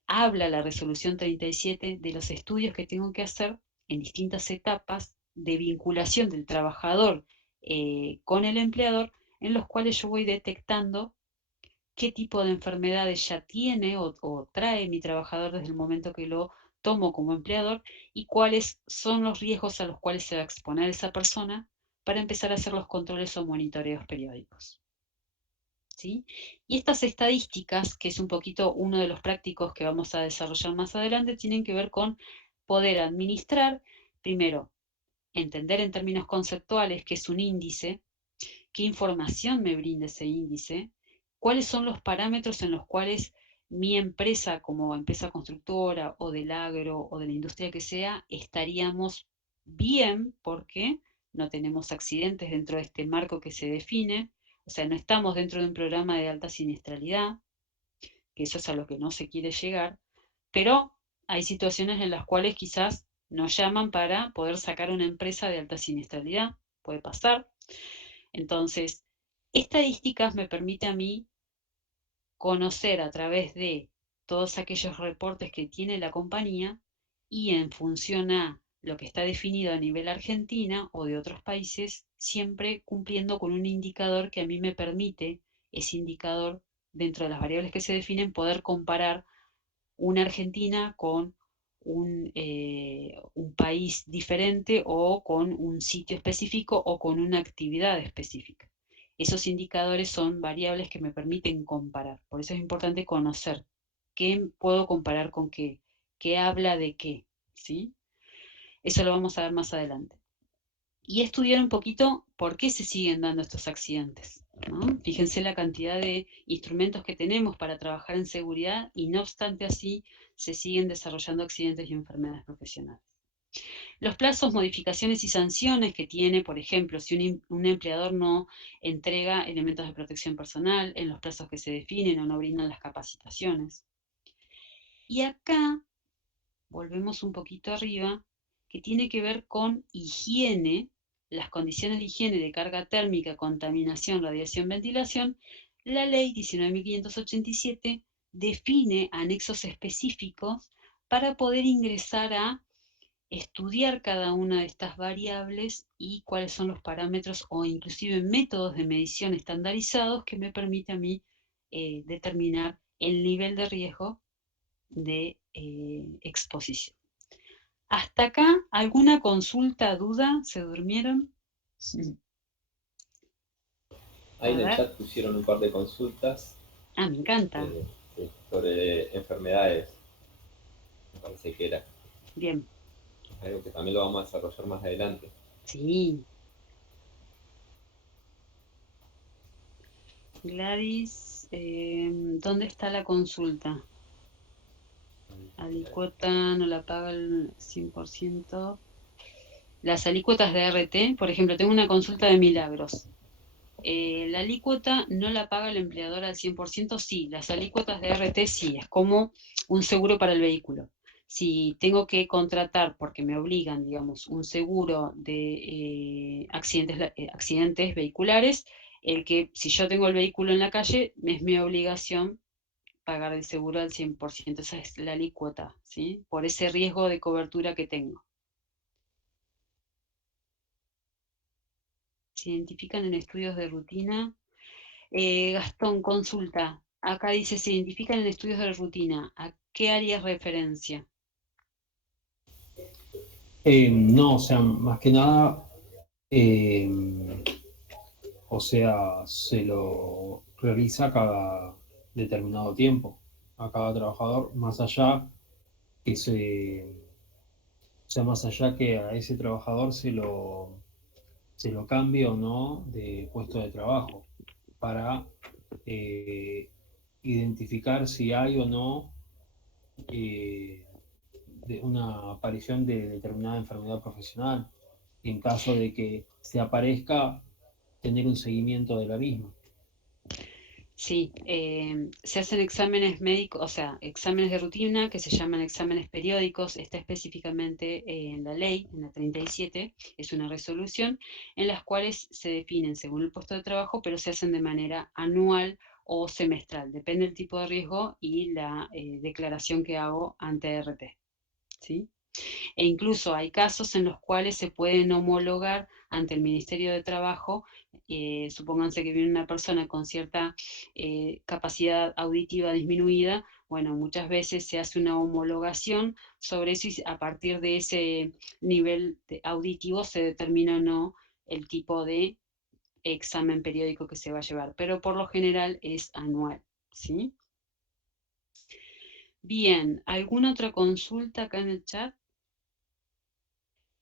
Habla la resolución 37 de los estudios que tengo que hacer en distintas etapas de vinculación del trabajador con el empleador, en los cuales yo voy detectando qué tipo de enfermedades ya tiene o trae mi trabajador desde el momento que lo tomo como empleador y cuáles son los riesgos a los cuales se va a exponer esa persona para empezar a hacer los controles o monitoreos periódicos, ¿sí? Y estas estadísticas, que es un poquito uno de los prácticos que vamos a desarrollar más adelante, tienen que ver con poder administrar, primero, entender en términos conceptuales qué es un índice, qué información me brinda ese índice, cuáles son los parámetros en los cuales mi empresa, como empresa constructora o del agro o de la industria que sea, estaríamos bien porque no tenemos accidentes dentro de este marco que se define, o sea, no estamos dentro de un programa de alta siniestralidad, que eso es a lo que no se quiere llegar, pero hay situaciones en las cuales quizás nos llaman para poder sacar una empresa de alta siniestralidad, puede pasar. Entonces, estadísticas me permite a mí conocer a través de todos aquellos reportes que tiene la compañía y en función a lo que está definido a nivel Argentina o de otros países, siempre cumpliendo con un indicador que a mí me permite, ese indicador, dentro de las variables que se definen, poder comparar una Argentina con un país país diferente o con un sitio específico o con una actividad específica. Esos indicadores son variables que me permiten comparar. Por eso es importante conocer qué puedo comparar con qué habla de qué, ¿sí? Eso lo vamos a ver más adelante. Y estudiar un poquito por qué se siguen dando estos accidentes, ¿no? Fíjense la cantidad de instrumentos que tenemos para trabajar en seguridad y no obstante así se siguen desarrollando accidentes y enfermedades profesionales. Los plazos, modificaciones y sanciones que tiene, por ejemplo, si un empleador no entrega elementos de protección personal en los plazos que se definen o no brindan las capacitaciones. Y acá volvemos un poquito arriba, que tiene que ver con higiene, las condiciones de higiene de carga térmica, contaminación, radiación, ventilación. La ley 19.587 define anexos específicos para poder ingresar a estudiar cada una de estas variables y cuáles son los parámetros o inclusive métodos de medición estandarizados que me permite a mí determinar el nivel de riesgo de exposición. ¿Hasta acá alguna consulta, duda? ¿Se durmieron? Sí. Ahí en el chat pusieron un par de consultas. Ah, me encanta. Sobre enfermedades, me parece que era. Bien. Algo que también lo vamos a desarrollar más adelante. Sí. Gladys, ¿dónde está la consulta? Alicuota no la paga el 100%. Las alícuotas de RT, por ejemplo, tengo una consulta de Milagros. La alícuota no la paga el empleador al 100%, sí. Las alícuotas de RT sí, es como un seguro para el vehículo. Si tengo que contratar, porque me obligan, digamos, un seguro de accidentes vehiculares, si yo tengo el vehículo en la calle, es mi obligación pagar el seguro al 100%. Esa es la alícuota, ¿sí? Por ese riesgo de cobertura que tengo. Se identifican en estudios de rutina. Gastón, consulta. Acá dice, se identifican en estudios de rutina. ¿A qué área es referencia? No, o sea, más que nada, o sea, se lo realiza cada determinado tiempo a cada trabajador, más allá que o sea, más allá que a ese trabajador se lo cambie o no de puesto de trabajo para identificar si hay o no de una aparición de determinada enfermedad profesional, en caso de que se aparezca, tener un seguimiento de la misma. Sí, se hacen exámenes médicos, o sea, exámenes de rutina que se llaman exámenes periódicos, está específicamente en la ley, en la 37, es una resolución, en las cuales se definen según el puesto de trabajo, pero se hacen de manera anual o semestral, depende del tipo de riesgo y la declaración que hago ante RT, ¿sí? E incluso hay casos en los cuales se pueden homologar ante el Ministerio de Trabajo, supónganse que viene una persona con cierta capacidad auditiva disminuida, bueno, muchas veces se hace una homologación sobre eso y a partir de ese nivel auditivo se determina o no el tipo de examen periódico que se va a llevar, pero por lo general es anual, ¿sí? Bien, ¿alguna otra consulta acá en el chat?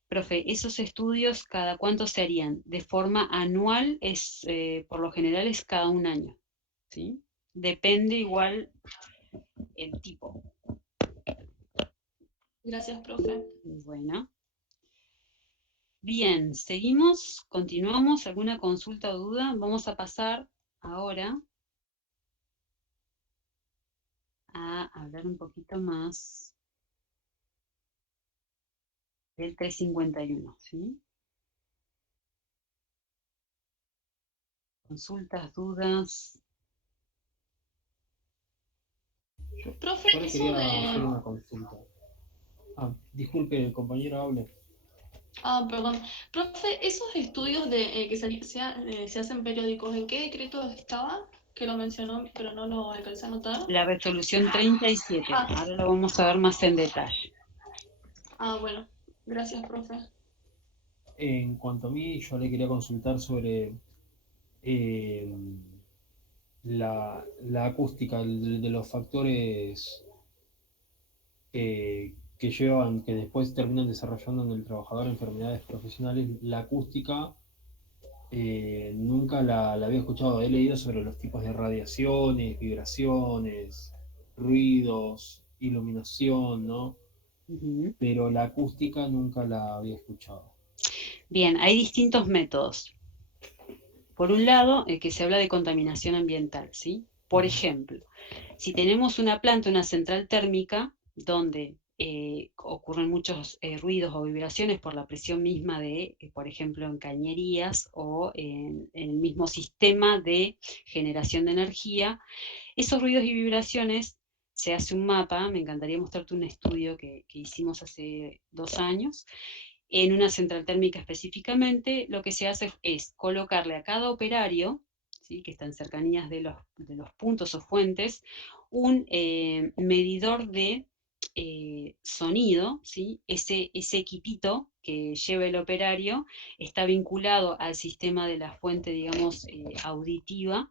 Profe, esos estudios, ¿cada cuánto se harían? De forma anual, por lo general es cada un año, ¿sí? Depende igual el tipo. Gracias, profe. Bueno. Bien, seguimos, continuamos. ¿Alguna consulta o duda? Vamos a pasar ahora a hablar un poquito más del 351, ¿sí? Consultas, dudas. Profe, Yo le eso quería hacer de... una consulta. Ah, disculpe, el compañero hable. Ah, perdón. Profe, esos estudios que se hacen periódicos, ¿en qué decreto estaba? Que lo mencionó, pero no lo alcancé a notar. La resolución 37, Ah, ahora lo vamos a ver más en detalle. ah, bueno. Gracias, profe. En cuanto a mí, yo le quería consultar sobre eh, la acústica de los factores que llevan, que después terminan desarrollando en el trabajador enfermedades profesionales. La acústica nunca la había escuchado. He leído sobre los tipos de radiaciones, vibraciones, ruidos, iluminación, ¿no? Ujú. Pero la acústica nunca la había escuchado. Bien, hay distintos métodos. Por un lado, que se habla de contaminación ambiental, ¿sí? Por ejemplo, si tenemos una planta, una central térmica, donde ocurren muchos ruidos o vibraciones por la presión misma de, por ejemplo, en cañerías o en el mismo sistema de generación de energía, esos ruidos y vibraciones, se hace un mapa. Me encantaría mostrarte un estudio que hicimos hace 2 años, en una central térmica específicamente. Lo que se hace es colocarle a cada operario, ¿sí?, que está en cercanías de los puntos o fuentes, un medidor de sonido, ¿sí? Ese equipito que lleva el operario está vinculado al sistema de la fuente, digamos, auditiva.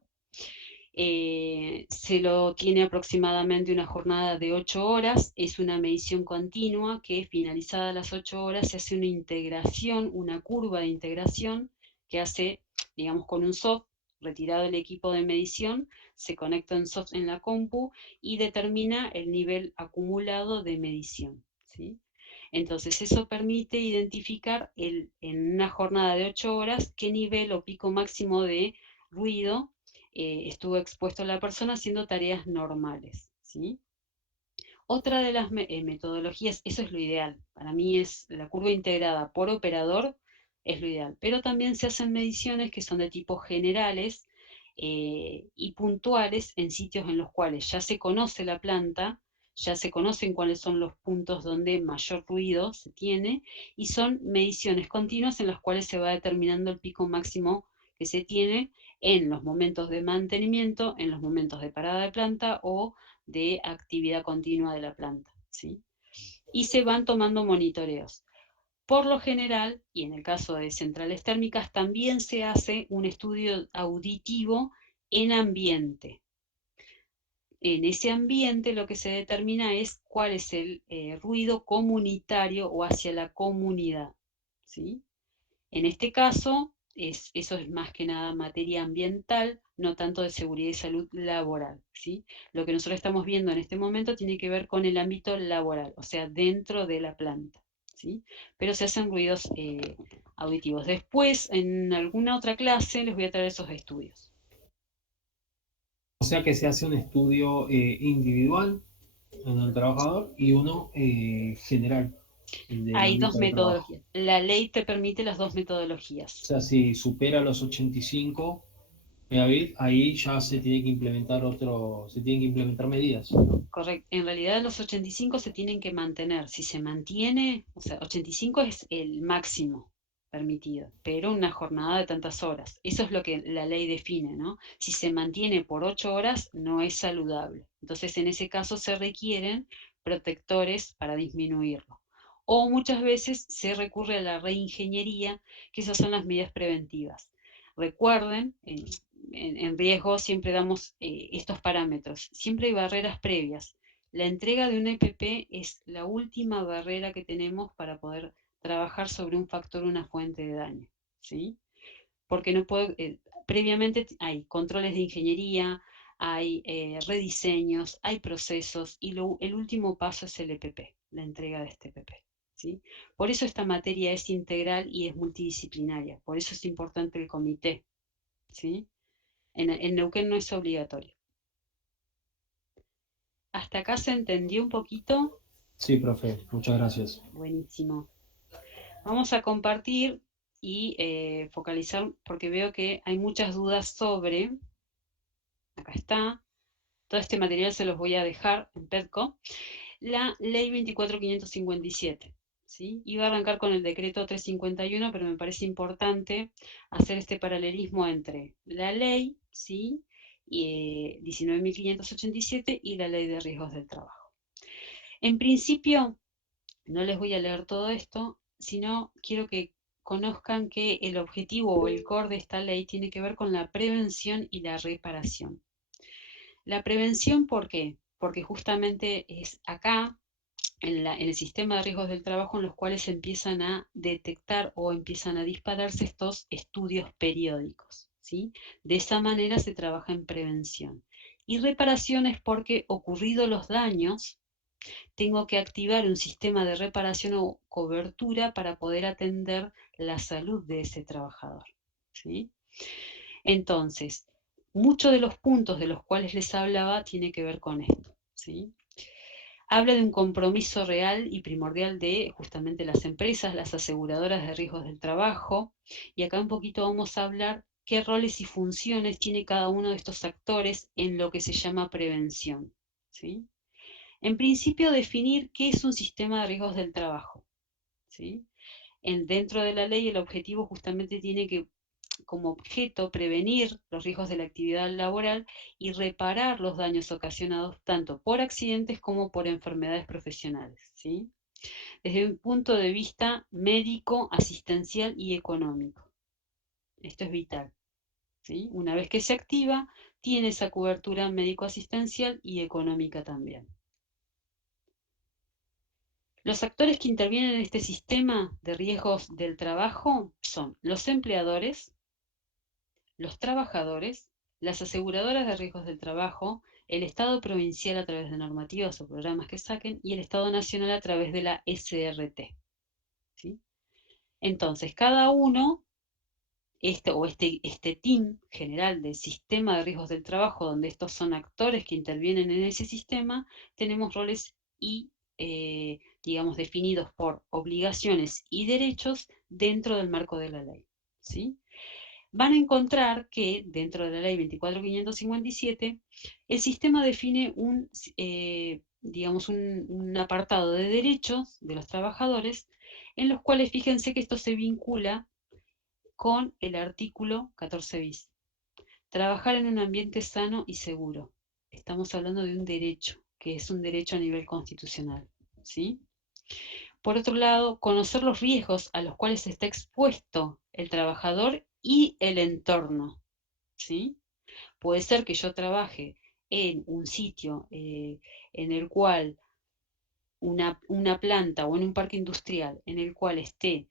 Se lo tiene aproximadamente una jornada de 8 horas, es una medición continua que, finalizadas las 8 horas, se hace una integración, una curva de integración que hace, digamos, con un soft. Retirado el equipo de medición, se conecta un soft en la compu y determina el nivel acumulado de medición, ¿sí? Entonces eso permite identificar en una jornada de 8 horas qué nivel o pico máximo de ruido estuvo expuesto a la persona haciendo tareas normales, ¿sí? Otra de las metodologías, eso es lo ideal, para mí es la curva integrada por operador, es lo ideal, pero también se hacen mediciones que son de tipo generales y puntuales en sitios en los cuales ya se conoce la planta, ya se conocen cuáles son los puntos donde mayor ruido se tiene, y son mediciones continuas en las cuales se va determinando el pico máximo que se tiene en los momentos de mantenimiento, en los momentos de parada de planta o de actividad continua de la planta, ¿sí? Y se van tomando monitoreos. Por lo general, y en el caso de centrales térmicas, también se hace un estudio auditivo en ambiente. En ese ambiente lo que se determina es cuál es el ruido comunitario o hacia la comunidad, ¿sí? En este caso, eso es más que nada materia ambiental, no tanto de seguridad y salud laboral, ¿sí? Lo que nosotros estamos viendo en este momento tiene que ver con el ámbito laboral, o sea, dentro de la planta, ¿sí? Pero se hacen ruidos auditivos. Después, en alguna otra clase, les voy a traer esos estudios. O sea que se hace un estudio individual en el trabajador y uno general, el del Hay dos ámbito de trabajo. metodologías. La ley te permite las dos O metodologías. sea, si supera los 85 megabits, ahí ya se tiene que implementar se tienen que implementar medidas, ¿no? Correcto. En realidad los 85 se tienen que mantener. Si se mantiene, o sea, 85 es el máximo permitido, pero una jornada de tantas horas. Eso es lo que la ley define, ¿no? Si se mantiene por 8 horas, no es saludable. Entonces, en ese caso se requieren protectores para disminuirlo. O muchas veces se recurre a la reingeniería, que esas son las medidas preventivas. Recuerden, en riesgo siempre damos estos parámetros. Siempre hay barreras previas. La entrega de un EPP es la última barrera que tenemos para poder trabajar sobre un factor, una fuente de daño, ¿sí? Porque no puedo, previamente hay controles de ingeniería, hay rediseños, hay procesos, y el último paso es el EPP, la entrega de este EPP, ¿sí? Por eso esta materia es integral y es multidisciplinaria, por eso es importante el comité, ¿sí? En Neuquén no es obligatorio. ¿Hasta acá se entendió un poquito? Sí, profe, muchas gracias. Buenísimo. Vamos a compartir y focalizar, porque veo que hay muchas dudas sobre, acá está, todo este material se los voy a dejar en PEDCO, la ley 24.557. ¿Sí? Iba a arrancar con el decreto 351, pero me parece importante hacer este paralelismo entre la ley, ¿sí?, 19.587 y la ley de riesgos del trabajo. En principio, no les voy a leer todo esto, sino quiero que conozcan que el objetivo o el core de esta ley tiene que ver con la prevención y la reparación. La prevención, ¿por qué? Porque justamente es acá, en el sistema de riesgos del trabajo, en los cuales se empiezan a detectar o empiezan a dispararse estos estudios periódicos, ¿sí? De esa manera se trabaja en prevención. Y reparación es porque, ocurridos los daños, tengo que activar un sistema de reparación o cobertura para poder atender la salud de ese trabajador, ¿sí? Entonces, muchos de los puntos de los cuales les hablaba tiene que ver con esto, ¿sí? Habla de un compromiso real y primordial de justamente las empresas, las aseguradoras de riesgos del trabajo, y acá un poquito vamos a hablar qué roles y funciones tiene cada uno de estos actores en lo que se llama prevención, ¿sí? En principio, definir qué es un sistema de riesgos del trabajo, ¿sí? Dentro de la ley, el objetivo justamente tiene que, como objeto, prevenir los riesgos de la actividad laboral y reparar los daños ocasionados tanto por accidentes como por enfermedades profesionales, ¿sí? Desde un punto de vista médico, asistencial y económico. Esto es vital, ¿sí? Una vez que se activa, tiene esa cobertura médico-asistencial y económica también. Los actores que intervienen en este sistema de riesgos del trabajo son los empleadores, los trabajadores, las aseguradoras de riesgos del trabajo, el Estado provincial a través de normativas o programas que saquen y el Estado nacional a través de la SRT, ¿sí? Entonces, cada uno, este team general del sistema de riesgos del trabajo, donde estos son actores que intervienen en ese sistema, tenemos roles y digamos, definidos por obligaciones y derechos dentro del marco de la ley, ¿sí? Van a encontrar que dentro de la ley 24.557, el sistema define digamos, un apartado de derechos de los trabajadores, en los cuales fíjense que esto se vincula con el artículo 14 bis. Trabajar en un ambiente sano y seguro. Estamos hablando de un derecho, que es un derecho a nivel constitucional, ¿sí? Por otro lado, conocer los riesgos a los cuales está expuesto el trabajador y el entorno, ¿sí? Puede ser que yo trabaje en un sitio en el cual una planta o en un parque industrial en el cual esté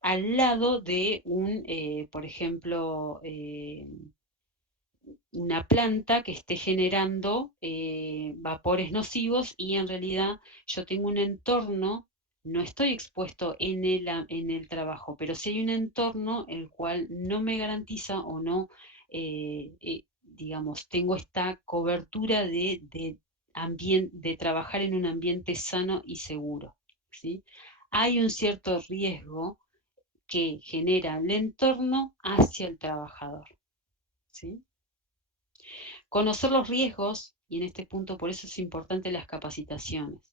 al lado de por ejemplo, una planta que esté generando vapores nocivos y en realidad yo tengo un entorno, no estoy expuesto en el trabajo, pero sí hay un entorno el cual no me garantiza o no, digamos, tengo esta cobertura de trabajar en un ambiente sano y seguro, ¿sí? Hay un cierto riesgo que genera el entorno hacia el trabajador, ¿sí? Conocer los riesgos, y en este punto por eso es importante las capacitaciones.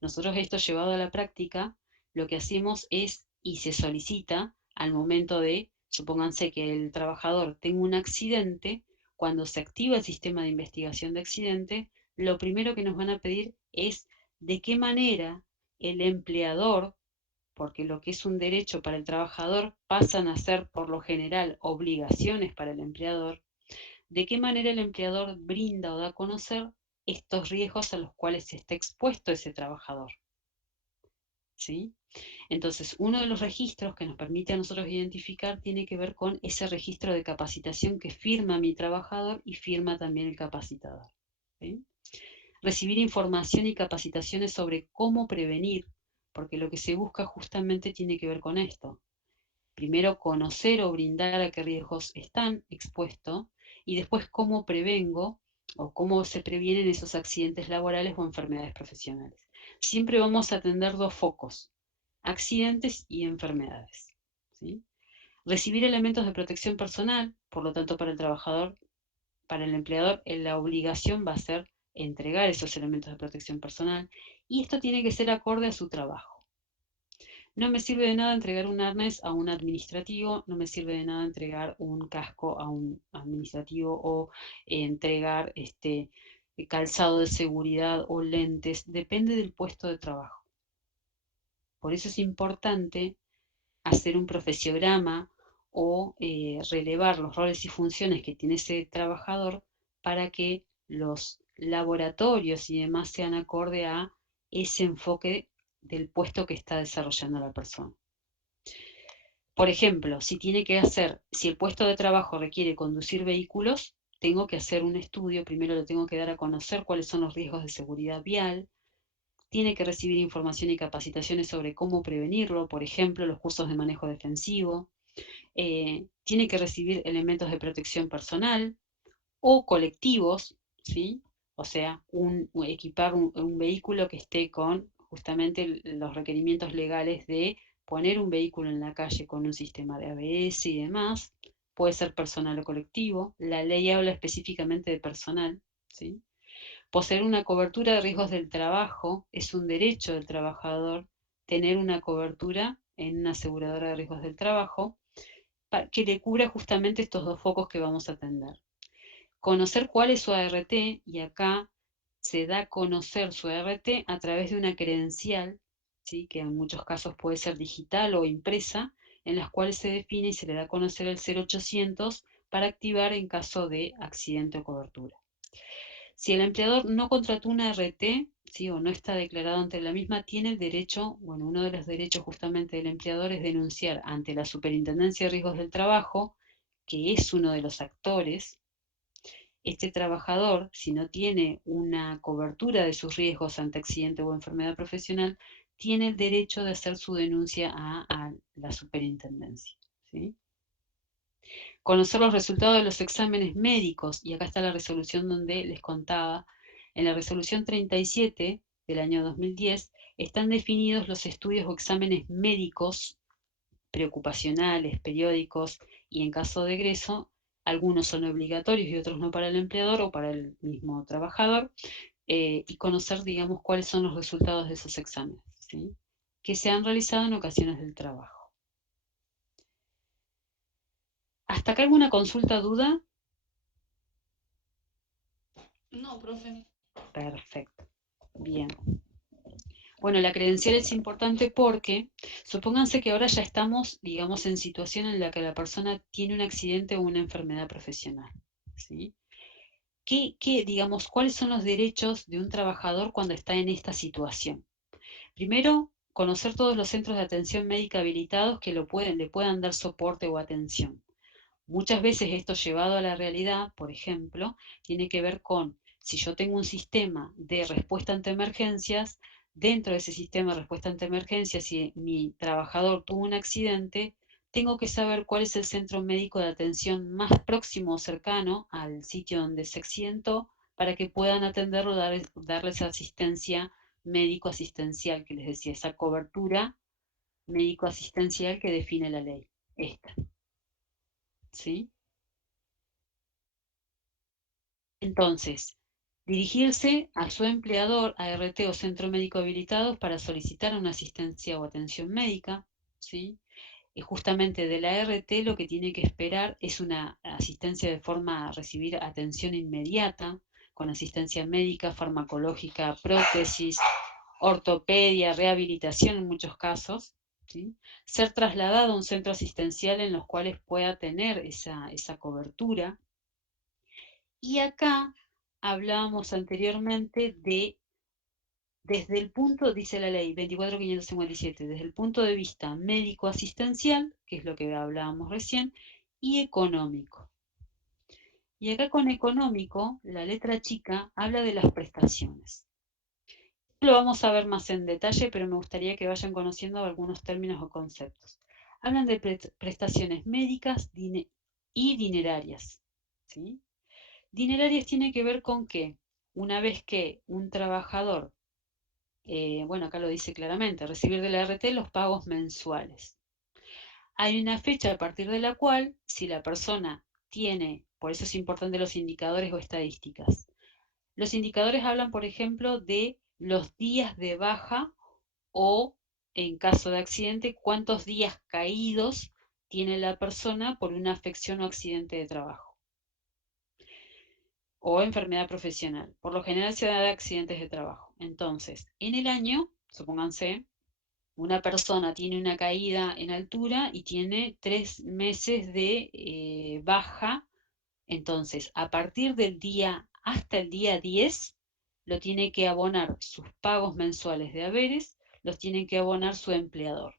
Nosotros esto llevado a la práctica, lo que hacemos es, y se solicita al momento de, supónganse que el trabajador tenga un accidente, cuando se activa el sistema de investigación de accidente, lo primero que nos van a pedir es de qué manera el empleador, porque lo que es un derecho para el trabajador pasan a ser por lo general obligaciones para el empleador, de qué manera el empleador brinda o da a conocer estos riesgos a los cuales está expuesto ese trabajador, ¿sí? Entonces, uno de los registros que nos permite a nosotros identificar tiene que ver con ese registro de capacitación que firma mi trabajador y firma también el capacitador, ¿sí? Recibir información y capacitaciones sobre cómo prevenir, porque lo que se busca justamente tiene que ver con esto. Primero, conocer o brindar a qué riesgos están expuestos y después cómo prevengo o cómo se previenen esos accidentes laborales o enfermedades profesionales. Siempre vamos a atender dos focos, accidentes y enfermedades, ¿sí? Recibir elementos de protección personal, por lo tanto para el trabajador, para el empleador, la obligación va a ser entregar esos elementos de protección personal y esto tiene que ser acorde a su trabajo. No me sirve de nada entregar un arnés a un administrativo, no me sirve de nada entregar un casco a un administrativo o entregar calzado de seguridad o lentes, depende del puesto de trabajo. Por eso es importante hacer un profesiograma o relevar los roles y funciones que tiene ese trabajador para que los laboratorios y demás sean acorde a ese enfoque del puesto que está desarrollando la persona. Por ejemplo, si el puesto de trabajo requiere conducir vehículos, tengo que hacer un estudio, primero le tengo que dar a conocer cuáles son los riesgos de seguridad vial, tiene que recibir información y capacitaciones sobre cómo prevenirlo, por ejemplo, los cursos de manejo defensivo, tiene que recibir elementos de protección personal o colectivos, ¿sí? O sea, equipar un vehículo que esté con justamente los requerimientos legales de poner un vehículo en la calle con un sistema de ABS y demás. Puede ser personal o colectivo. La ley habla específicamente de personal, ¿sí? Poseer una cobertura de riesgos del trabajo es un derecho del trabajador tener una cobertura en una aseguradora de riesgos del trabajo que le cubra justamente estos dos focos que vamos a atender. Conocer cuál es su ART, y acá se da a conocer su ART a través de una credencial, ¿sí? Que en muchos casos puede ser digital o impresa, en las cuales se define y se le da a conocer el 0800 para activar en caso de accidente o cobertura. Si el empleador no contrató una ART, ¿sí? O no está declarado ante la misma, tiene el derecho, bueno, uno de los derechos justamente del empleador es denunciar ante la Superintendencia de Riesgos del Trabajo, que es uno de los actores. Este trabajador, si no tiene una cobertura de sus riesgos ante accidente o enfermedad profesional, tiene el derecho de hacer su denuncia a la superintendencia, ¿sí? Conocer los resultados de los exámenes médicos, y acá está la resolución donde les contaba. En la resolución 37 del año 2010 están definidos los estudios o exámenes médicos preocupacionales, periódicos, y en caso de egreso, algunos son obligatorios y otros no para el empleador o para el mismo trabajador, y conocer, digamos, cuáles son los resultados de esos exámenes, ¿sí? Que se han realizado en ocasiones del trabajo. ¿Hasta acá alguna consulta, duda? No, profe. Perfecto. Bien. Bueno, la credencial es importante porque, supónganse que ahora ya estamos, digamos, en situación en la que la persona tiene un accidente o una enfermedad profesional, ¿sí? Digamos, cuáles son los derechos de un trabajador cuando está en esta situación? Primero, conocer todos los centros de atención médica habilitados que le puedan dar soporte o atención. Muchas veces esto llevado a la realidad, por ejemplo, tiene que ver con si yo tengo un sistema de respuesta ante emergencias, dentro de ese sistema de respuesta ante emergencias, si mi trabajador tuvo un accidente, tengo que saber cuál es el centro médico de atención más próximo o cercano al sitio donde se accidentó para que puedan atenderlo, darles asistencia médico-asistencial, que les decía, esa cobertura médico-asistencial que define la ley. Esta, ¿sí? Entonces, dirigirse a su empleador, ART o centro médico habilitados para solicitar una asistencia o atención médica, ¿sí? Y justamente de la ART lo que tiene que esperar es una asistencia de forma a recibir atención inmediata, con asistencia médica, farmacológica, prótesis, ortopedia, rehabilitación en muchos casos, ¿sí? Ser trasladado a un centro asistencial en los cuales pueda tener esa cobertura. Y acá hablábamos anteriormente de, desde el punto, dice la ley 24.557, desde el punto de vista médico-asistencial, que es lo que hablábamos recién, y económico. Y acá con económico, la letra chica habla de las prestaciones. Lo vamos a ver más en detalle, pero me gustaría que vayan conociendo algunos términos o conceptos. Hablan de prestaciones médicas y dinerarias, ¿sí? Dinerarias tiene que ver con que una vez que un trabajador, bueno, acá lo dice claramente, recibir de la RT los pagos mensuales. Hay una fecha a partir de la cual, si la persona tiene, por eso es importante los indicadores o estadísticas. Los indicadores hablan, por ejemplo, de los días de baja o, en caso de accidente, cuántos días caídos tiene la persona por una afección o accidente de trabajo o enfermedad profesional. Por lo general se da de accidentes de trabajo. Entonces, en el año, supónganse, una persona tiene una caída en altura y tiene 3 meses de baja, entonces a partir del día hasta el día 10 lo tiene que abonar sus pagos mensuales de haberes, los tiene que abonar su empleador.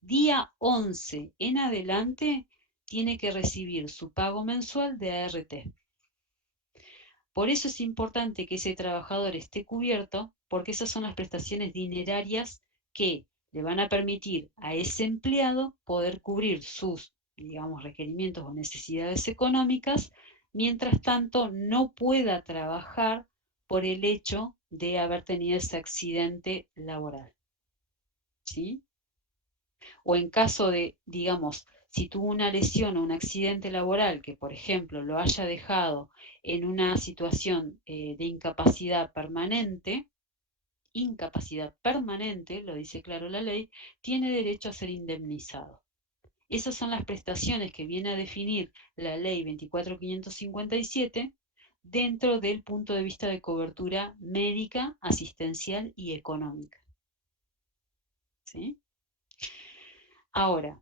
Día 11 en adelante tiene que recibir su pago mensual de ART. Por eso es importante que ese trabajador esté cubierto, porque esas son las prestaciones dinerarias que le van a permitir a ese empleado poder cubrir sus, digamos, requerimientos o necesidades económicas, mientras tanto no pueda trabajar por el hecho de haber tenido ese accidente laboral. ¿Sí? O en caso de, digamos, si tuvo una lesión o un accidente laboral que, por ejemplo, lo haya dejado en una situación de incapacidad permanente, lo dice claro la ley, tiene derecho a ser indemnizado. Esas son las prestaciones que viene a definir la ley 24.557 dentro del punto de vista de cobertura médica, asistencial y económica. ¿Sí? Ahora,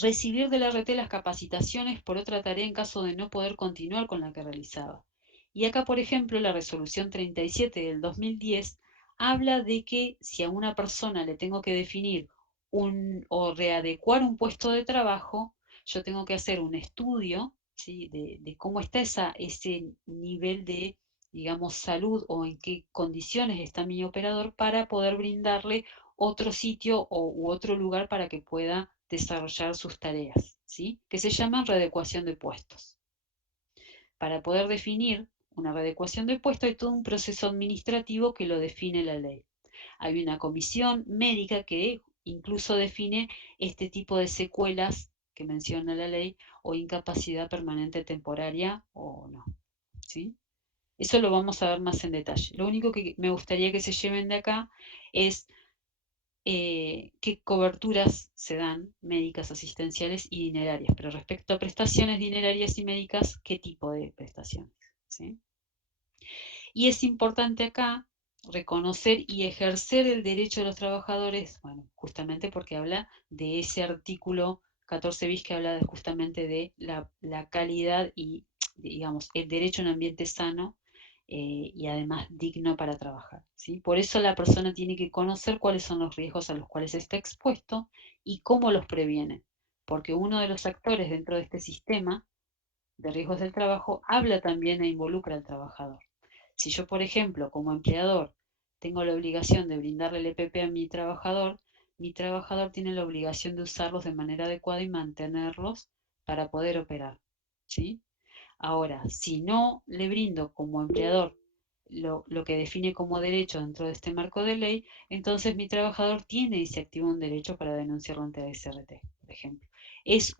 recibir del RT las capacitaciones por otra tarea en caso de no poder continuar con la que realizaba. Y acá, por ejemplo, la resolución 37 del 2010 habla de que si a una persona le tengo que definir o readecuar un puesto de trabajo, yo tengo que hacer un estudio, ¿sí?, de cómo está ese nivel de, digamos, salud o en qué condiciones está mi operador para poder brindarle otro sitio u otro lugar para que pueda desarrollar sus tareas, ¿sí?, que se llama readecuación de puestos. Para poder definir una readecuación de puesto hay todo un proceso administrativo que lo define la ley. Hay una comisión médica que incluso define este tipo de secuelas que menciona la ley o incapacidad permanente temporaria o no, ¿sí? Eso lo vamos a ver más en detalle. Lo único que me gustaría que se lleven de acá es qué coberturas se dan, médicas, asistenciales y dinerarias. Pero respecto a prestaciones dinerarias y médicas, ¿qué tipo de prestaciones? ¿Sí? Y es importante acá reconocer y ejercer el derecho de los trabajadores, bueno, justamente porque habla de ese artículo 14 bis que habla justamente de la calidad y, digamos, el derecho a un ambiente sano y además digno para trabajar, ¿sí? Por eso la persona tiene que conocer cuáles son los riesgos a los cuales está expuesto y cómo los previene, porque uno de los actores dentro de este sistema de riesgos del trabajo habla también e involucra al trabajador. Si yo, por ejemplo, como empleador, tengo la obligación de brindarle el EPP a mi trabajador tiene la obligación de usarlos de manera adecuada y mantenerlos para poder operar, ¿sí? Ahora, si no le brindo como empleador lo que define como derecho dentro de este marco de ley, entonces mi trabajador tiene y se activa un derecho para denunciarlo ante la SRT, por ejemplo. Es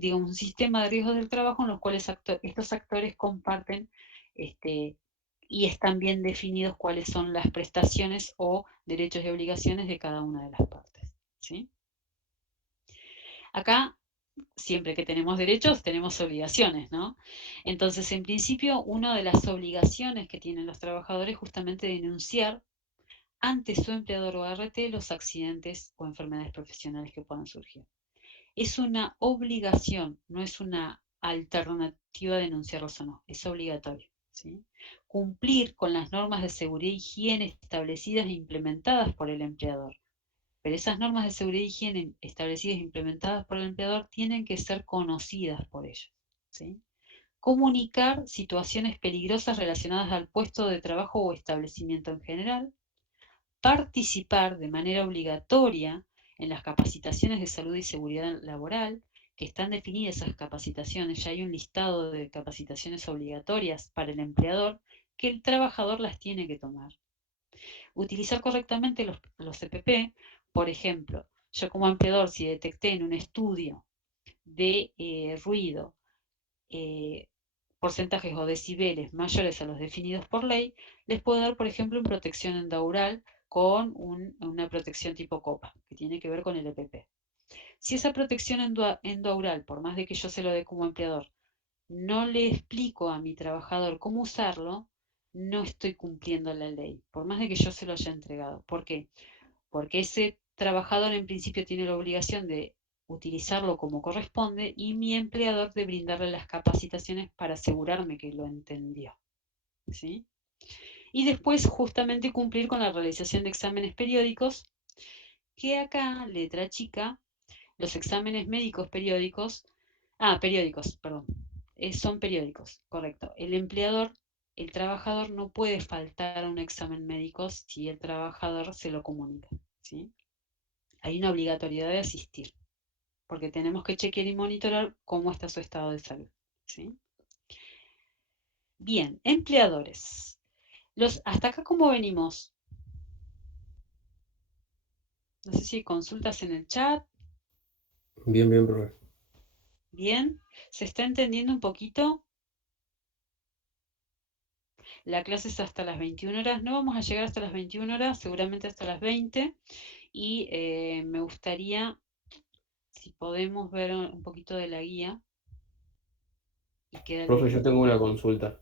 digamos, un sistema de riesgos del trabajo en los cuales estos actores comparten y están bien definidos cuáles son las prestaciones o derechos y obligaciones de cada una de las partes, ¿sí? Acá, siempre que tenemos derechos, tenemos obligaciones, ¿no? Entonces, en principio, una de las obligaciones que tienen los trabajadores es justamente denunciar ante su empleador o ART los accidentes o enfermedades profesionales que puedan surgir. Es una obligación, no es una alternativa a denunciarlos o no, es obligatorio, ¿sí? Cumplir con las normas de seguridad e higiene establecidas e implementadas por el empleador. Pero esas normas de seguridad e higiene establecidas e implementadas por el empleador tienen que ser conocidas por ellos, ¿sí? Comunicar situaciones peligrosas relacionadas al puesto de trabajo o establecimiento en general. Participar de manera obligatoria en las capacitaciones de salud y seguridad laboral, que están definidas esas capacitaciones, ya hay un listado de capacitaciones obligatorias para el empleador que el trabajador las tiene que tomar. Utilizar correctamente los CPP, por ejemplo, yo como empleador, si detecté en un estudio de ruido porcentajes o decibeles mayores a los definidos por ley, les puedo dar, por ejemplo, una protección endaural con una protección tipo copa, que tiene que ver con el EPP. Si esa protección endaural, por más de que yo se lo dé como empleador, no le explico a mi trabajador cómo usarlo, no estoy cumpliendo la ley, por más de que yo se lo haya entregado. ¿Por qué? Porque ese trabajador en principio tiene la obligación de utilizarlo como corresponde y mi empleador de brindarle las capacitaciones para asegurarme que lo entendió, ¿sí? Y después justamente cumplir con la realización de exámenes periódicos, que acá, letra chica, los exámenes médicos periódicos, periódicos, perdón, son periódicos, correcto. El trabajador no puede faltar a un examen médico si el trabajador se lo comunica, ¿sí? Hay una obligatoriedad de asistir, porque tenemos que chequear y monitorar cómo está su estado de salud, ¿sí? Bien, empleadores. Hasta acá, ¿cómo venimos? No sé si hay consultas en el chat. Bien, bien, profe. Bien, ¿se está entendiendo un poquito? La clase es hasta las 21 horas. No vamos a llegar hasta las 21 horas, seguramente hasta las 20. Y me gustaría, si podemos ver un poquito de la guía. Y Profe, yo tengo una consulta.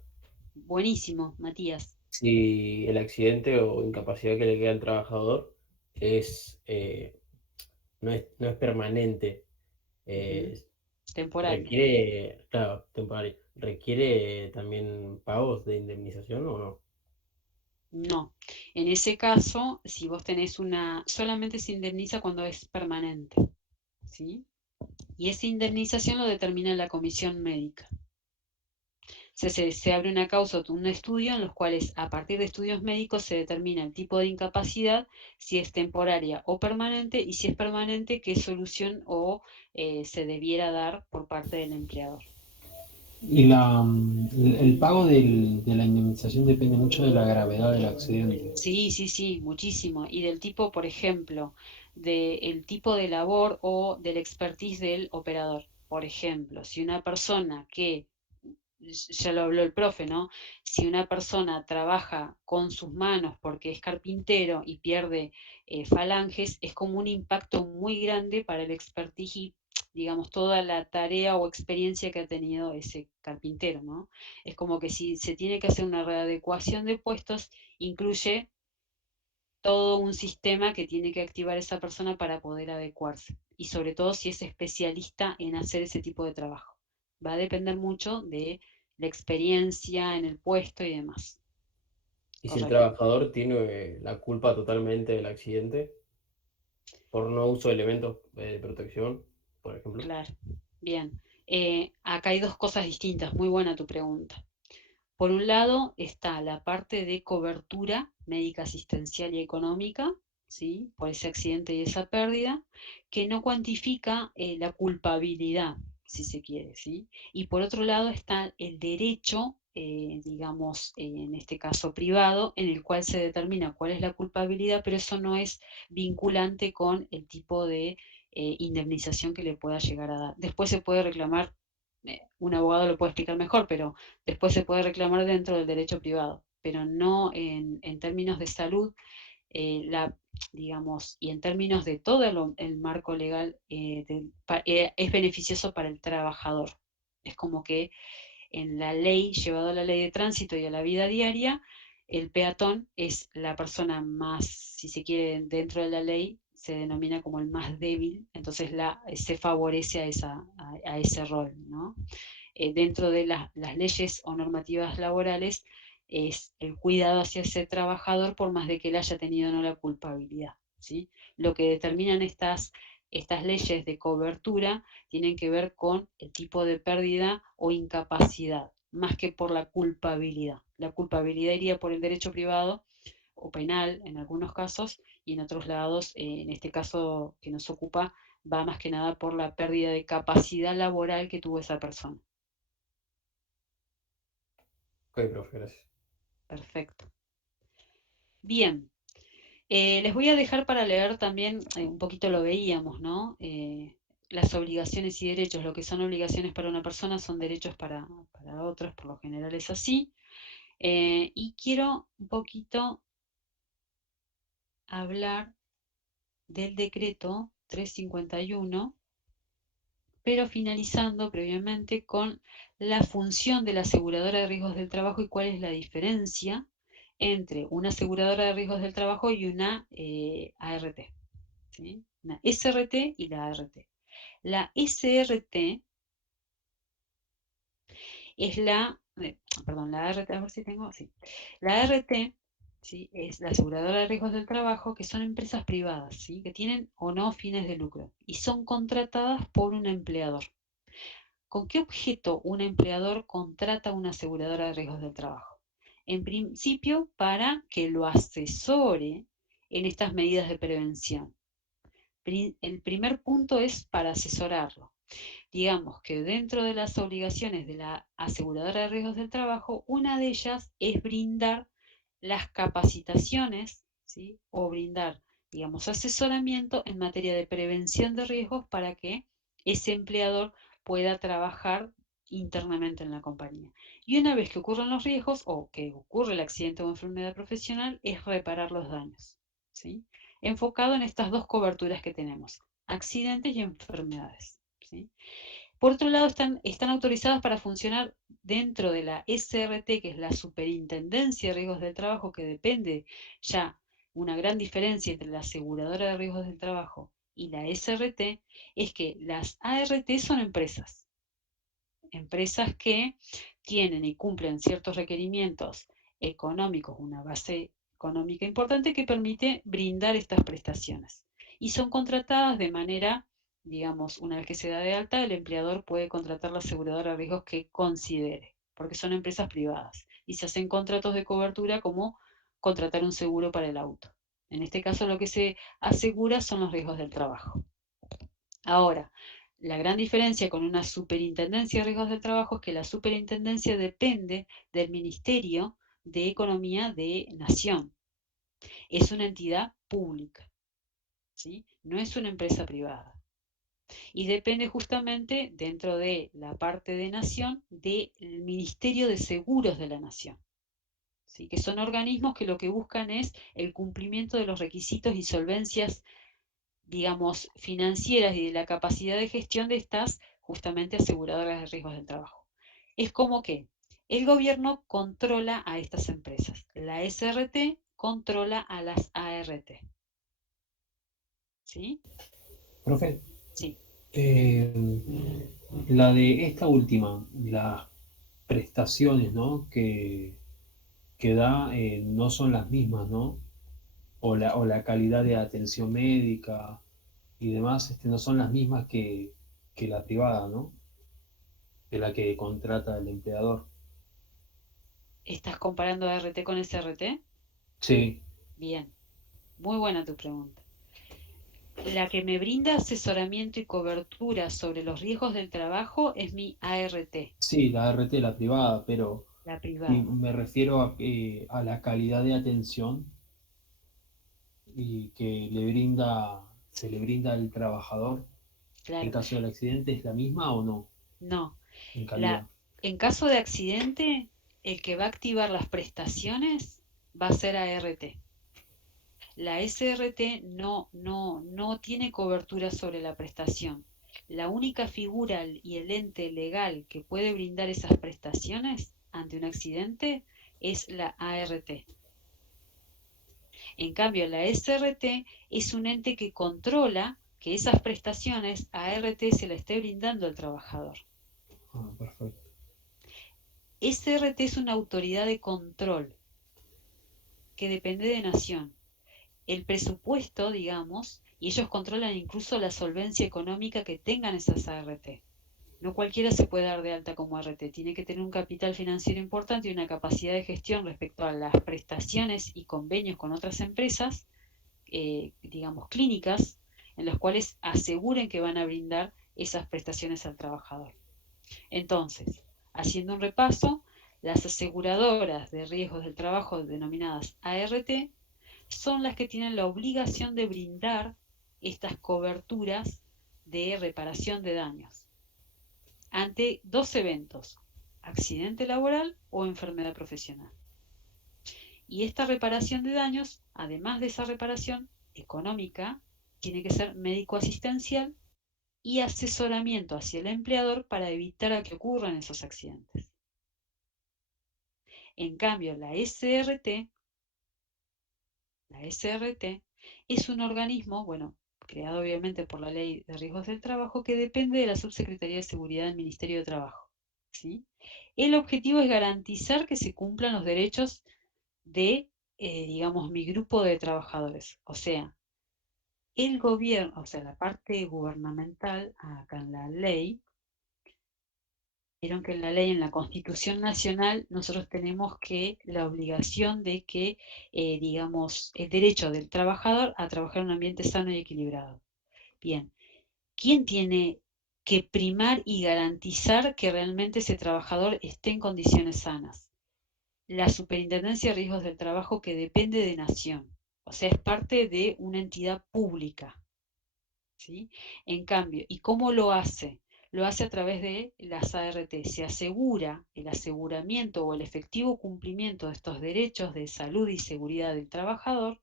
Buenísimo, Matías. Si el accidente o incapacidad que le queda al trabajador no es permanente, Temporal. claro, temporal, ¿requiere también pagos de indemnización o no? No. En ese caso, si vos tenés solamente se indemniza cuando es permanente, ¿sí? Y esa indemnización lo determina la comisión médica. Se abre una causa o un estudio en los cuales, a partir de estudios médicos, se determina el tipo de incapacidad, si es temporaria o permanente, y si es permanente, qué solución se debiera dar por parte del empleador. Y el pago de la indemnización depende mucho de la gravedad del accidente. Sí, muchísimo. Y del tipo, por ejemplo, del tipo de labor o del expertise del operador. Por ejemplo, si una persona ya lo habló el profe, ¿no? Si una persona trabaja con sus manos porque es carpintero y pierde falanges, es como un impacto muy grande para el expertise y, digamos, toda la tarea o experiencia que ha tenido ese carpintero, ¿no? Es como que si se tiene que hacer una readecuación de puestos, incluye todo un sistema que tiene que activar esa persona para poder adecuarse. Y sobre todo si es especialista en hacer ese tipo de trabajo. Va a depender mucho de la experiencia en el puesto y demás. Y si el Correcto. trabajador tiene la culpa totalmente del accidente por no uso de elementos de protección, por ejemplo. Claro. Bien. Acá hay dos cosas distintas. Muy buena tu pregunta. Por un lado está la parte de cobertura médica, asistencial y económica, ¿sí? Por ese accidente y esa pérdida, que no cuantifica la culpabilidad, si se quiere, ¿sí? Y por otro lado está el derecho, digamos, en este caso privado, en el cual se determina cuál es la culpabilidad, pero eso no es vinculante con el tipo de indemnización que le pueda llegar a dar. Después se puede reclamar, un abogado lo puede explicar mejor, pero después se puede reclamar dentro del derecho privado, pero no en términos de salud, digamos, y en términos de todo el marco legal, es beneficioso para el trabajador. Es como que en la ley, llevado a la ley de tránsito y a la vida diaria, el peatón es la persona más, si se quiere, dentro de la ley, se denomina como el más débil, entonces se favorece a ese rol, ¿no? Dentro de las leyes o normativas laborales es el cuidado hacia ese trabajador por más de que él haya tenido o no la culpabilidad, ¿sí? Lo que determinan estas leyes de cobertura tienen que ver con el tipo de pérdida o incapacidad, más que por la culpabilidad. La culpabilidad iría por el derecho privado o penal en algunos casos, y en otros lados, en este caso que nos ocupa, va más que nada por la pérdida de capacidad laboral que tuvo esa persona. Ok, profe, gracias. Perfecto. Bien, les voy a dejar para leer también, un poquito lo veíamos, ¿no? Las obligaciones y derechos, lo que son obligaciones para una persona son derechos para otros, por lo general es así. Y quiero un poquito hablar del decreto 351, pero finalizando previamente con la función de la aseguradora de riesgos del trabajo y cuál es la diferencia entre una aseguradora de riesgos del trabajo y una ART, ¿sí? Una SRT y la ART. La SRT es perdón, la ART, a ver si tengo, sí. La ART, ¿sí? Es la aseguradora de riesgos del trabajo, que son empresas privadas, ¿sí? Que tienen o no fines de lucro y son contratadas por un empleador. ¿Con qué objeto un empleador contrata una aseguradora de riesgos del trabajo? En principio, para que lo asesore en estas medidas de prevención. El primer punto es para asesorarlo. Digamos que dentro de las obligaciones de la aseguradora de riesgos del trabajo, una de ellas es brindar las capacitaciones, ¿sí? O brindar, digamos, asesoramiento en materia de prevención de riesgos para que ese empleador pueda trabajar internamente en la compañía. Y una vez que ocurren los riesgos o que ocurre el accidente o enfermedad profesional, es reparar los daños, ¿sí? Enfocado en estas dos coberturas que tenemos, accidentes y enfermedades, ¿sí? Por otro lado, están autorizadas para funcionar dentro de la SRT, que es la Superintendencia de Riesgos del Trabajo, que depende ya una gran diferencia entre la aseguradora de riesgos del trabajo y la SRT, es que las ART son empresas que tienen y cumplen ciertos requerimientos económicos, una base económica importante que permite brindar estas prestaciones. Y son contratadas de manera, digamos, una vez que se da de alta, el empleador puede contratar la aseguradora de riesgos que considere, porque son empresas privadas. Y se hacen contratos de cobertura como contratar un seguro para el auto. En este caso lo que se asegura son los riesgos del trabajo. Ahora, la gran diferencia con una superintendencia de riesgos del trabajo es que la superintendencia depende del Ministerio de Economía de Nación. Es una entidad pública, ¿sí? No es una empresa privada. Y depende justamente, dentro de la parte de Nación, del Ministerio de Seguros de la Nación. ¿Sí? Que son organismos que lo que buscan es el cumplimiento de los requisitos y solvencias, digamos, financieras y de la capacidad de gestión de estas justamente aseguradoras de riesgos del trabajo. Es como que el gobierno controla a estas empresas, la SRT controla a las ART. ¿Sí? Profe, Sí. la de esta última, las prestaciones, ¿no? que da no son las mismas, ¿no? O la calidad de atención médica y demás no son las mismas que la privada, ¿no? Que la que contrata el empleador. ¿Estás comparando ART con SRT? Sí, Bien, muy buena tu pregunta. La que me brinda asesoramiento y cobertura sobre los riesgos del trabajo es mi ART, sí, la RT, la privada, pero la y privada. me refiero a la calidad de atención y que se le brinda al trabajador en Claro, caso del accidente, ¿es la misma o no no. en La, calidad? en caso de accidente, el que va a activar las prestaciones va a ser ART. La SRT no tiene cobertura sobre la prestación. La única figura y el ente legal que puede brindar esas prestaciones ante un accidente es la ART. En cambio, la SRT es un ente que controla que esas prestaciones ART se la esté brindando al trabajador. Ah, perfecto. SRT es una autoridad de control que depende de Nación. El presupuesto, digamos, y ellos controlan incluso la solvencia económica que tengan esas ART. No cualquiera se puede dar de alta como ART, tiene que tener un capital financiero importante y una capacidad de gestión respecto a las prestaciones y convenios con otras empresas, digamos, clínicas, en las cuales aseguren que van a brindar esas prestaciones al trabajador. Entonces, haciendo un repaso, las aseguradoras de riesgos del trabajo denominadas ART son las que tienen la obligación de brindar estas coberturas de reparación de daños ante dos eventos, accidente laboral o enfermedad profesional. Y esta reparación de daños, además de esa reparación económica, tiene que ser médico-asistencial y asesoramiento hacia el empleador para evitar que ocurran esos accidentes. En cambio, la SRT es un organismo, bueno, creado obviamente por la Ley de Riesgos del Trabajo, que depende de la Subsecretaría de Seguridad del Ministerio de Trabajo, ¿sí? El objetivo es garantizar que se cumplan los derechos de, digamos, mi grupo de trabajadores. O sea, el gobierno, o sea, la parte gubernamental, acá en la ley, vieron que en la ley, en la Constitución Nacional, nosotros tenemos que la obligación de que, digamos, el derecho del trabajador a trabajar en un ambiente sano y equilibrado. Bien, ¿quién tiene que primar y garantizar que realmente ese trabajador esté en condiciones sanas? La Superintendencia de Riesgos del Trabajo, que depende de Nación, o sea, es parte de una entidad pública, ¿sí? En cambio, ¿y cómo lo hace? Lo hace a través de las ART. Se asegura el aseguramiento o el efectivo cumplimiento de estos derechos de salud y seguridad del trabajador,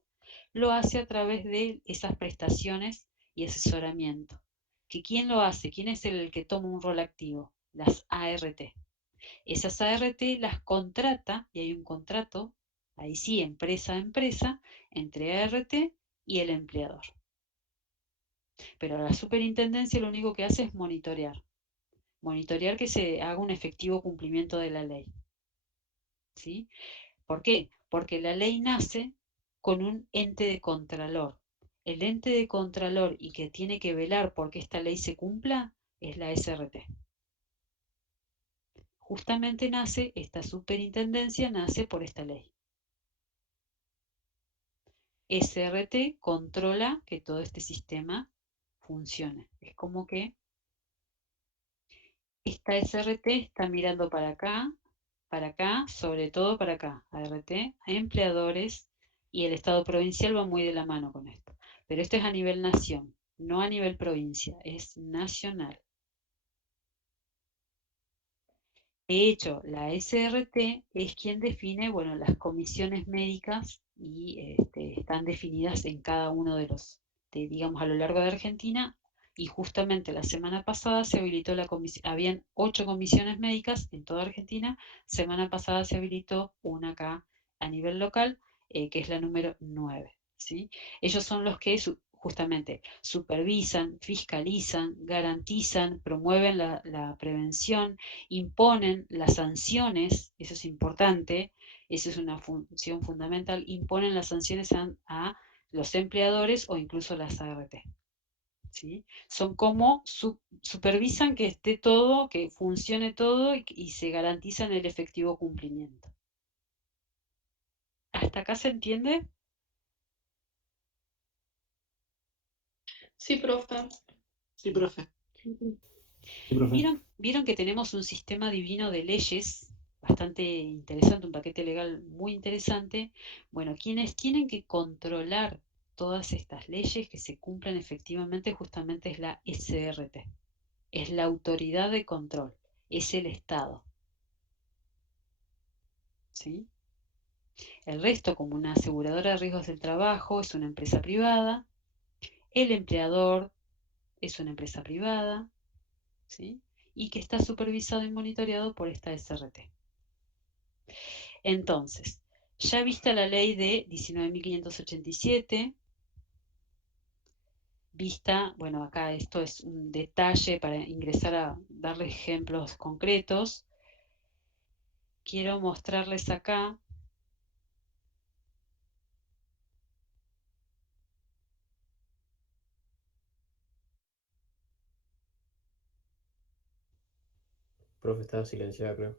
lo hace a través de esas prestaciones y asesoramiento. ¿Que quién lo hace? ¿Quién es el que toma un rol activo? Las ART. Esas ART las contrata, y hay un contrato, ahí sí, empresa a empresa, entre ART y el empleador. Pero la superintendencia lo único que hace es monitorear. Monitorear que se haga un efectivo cumplimiento de la ley. ¿Sí? ¿Por qué? Porque la ley nace con un ente de contralor. El ente de contralor y que tiene que velar por que esta ley se cumpla es la SRT. Justamente nace, esta superintendencia nace por esta ley. SRT controla que todo este sistema funcione. Es como que esta SRT está mirando para acá, sobre todo para acá, ART, a empleadores, y el Estado provincial va muy de la mano con esto. Pero esto es a nivel nación, no a nivel provincia, es nacional. De hecho, la SRT es quien define, bueno, las comisiones médicas y están definidas en cada uno de los, digamos, a lo largo de Argentina. Y justamente la semana pasada se habilitó la comisión, habían 8 comisiones médicas en toda Argentina, semana pasada se habilitó una acá a nivel local, que es la número 9, ¿sí? Ellos son los que justamente supervisan, fiscalizan, garantizan, promueven la prevención, imponen las sanciones, eso es importante, eso es una función fundamental, imponen las sanciones a los empleadores o incluso las ART. ¿Sí? Son como supervisan que esté todo, que funcione todo y se garantizan el efectivo cumplimiento. ¿Hasta acá se entiende? Sí, profe. Sí, profe. Sí, profe. ¿Vieron que tenemos un sistema divino de leyes bastante interesante, un paquete legal muy interesante? Bueno, quienes tienen que controlar todas estas leyes que se cumplan efectivamente justamente es la SRT. Es la autoridad de control, es el Estado. ¿Sí? El resto, como una aseguradora de riesgos del trabajo, es una empresa privada. El empleador es una empresa privada, ¿sí? Y que está supervisado y monitoreado por esta SRT. Entonces, ya vista la ley de 19.587, vista, bueno, acá esto es un detalle para ingresar a darle ejemplos concretos. Quiero mostrarles acá Profe, está silenciada, creo.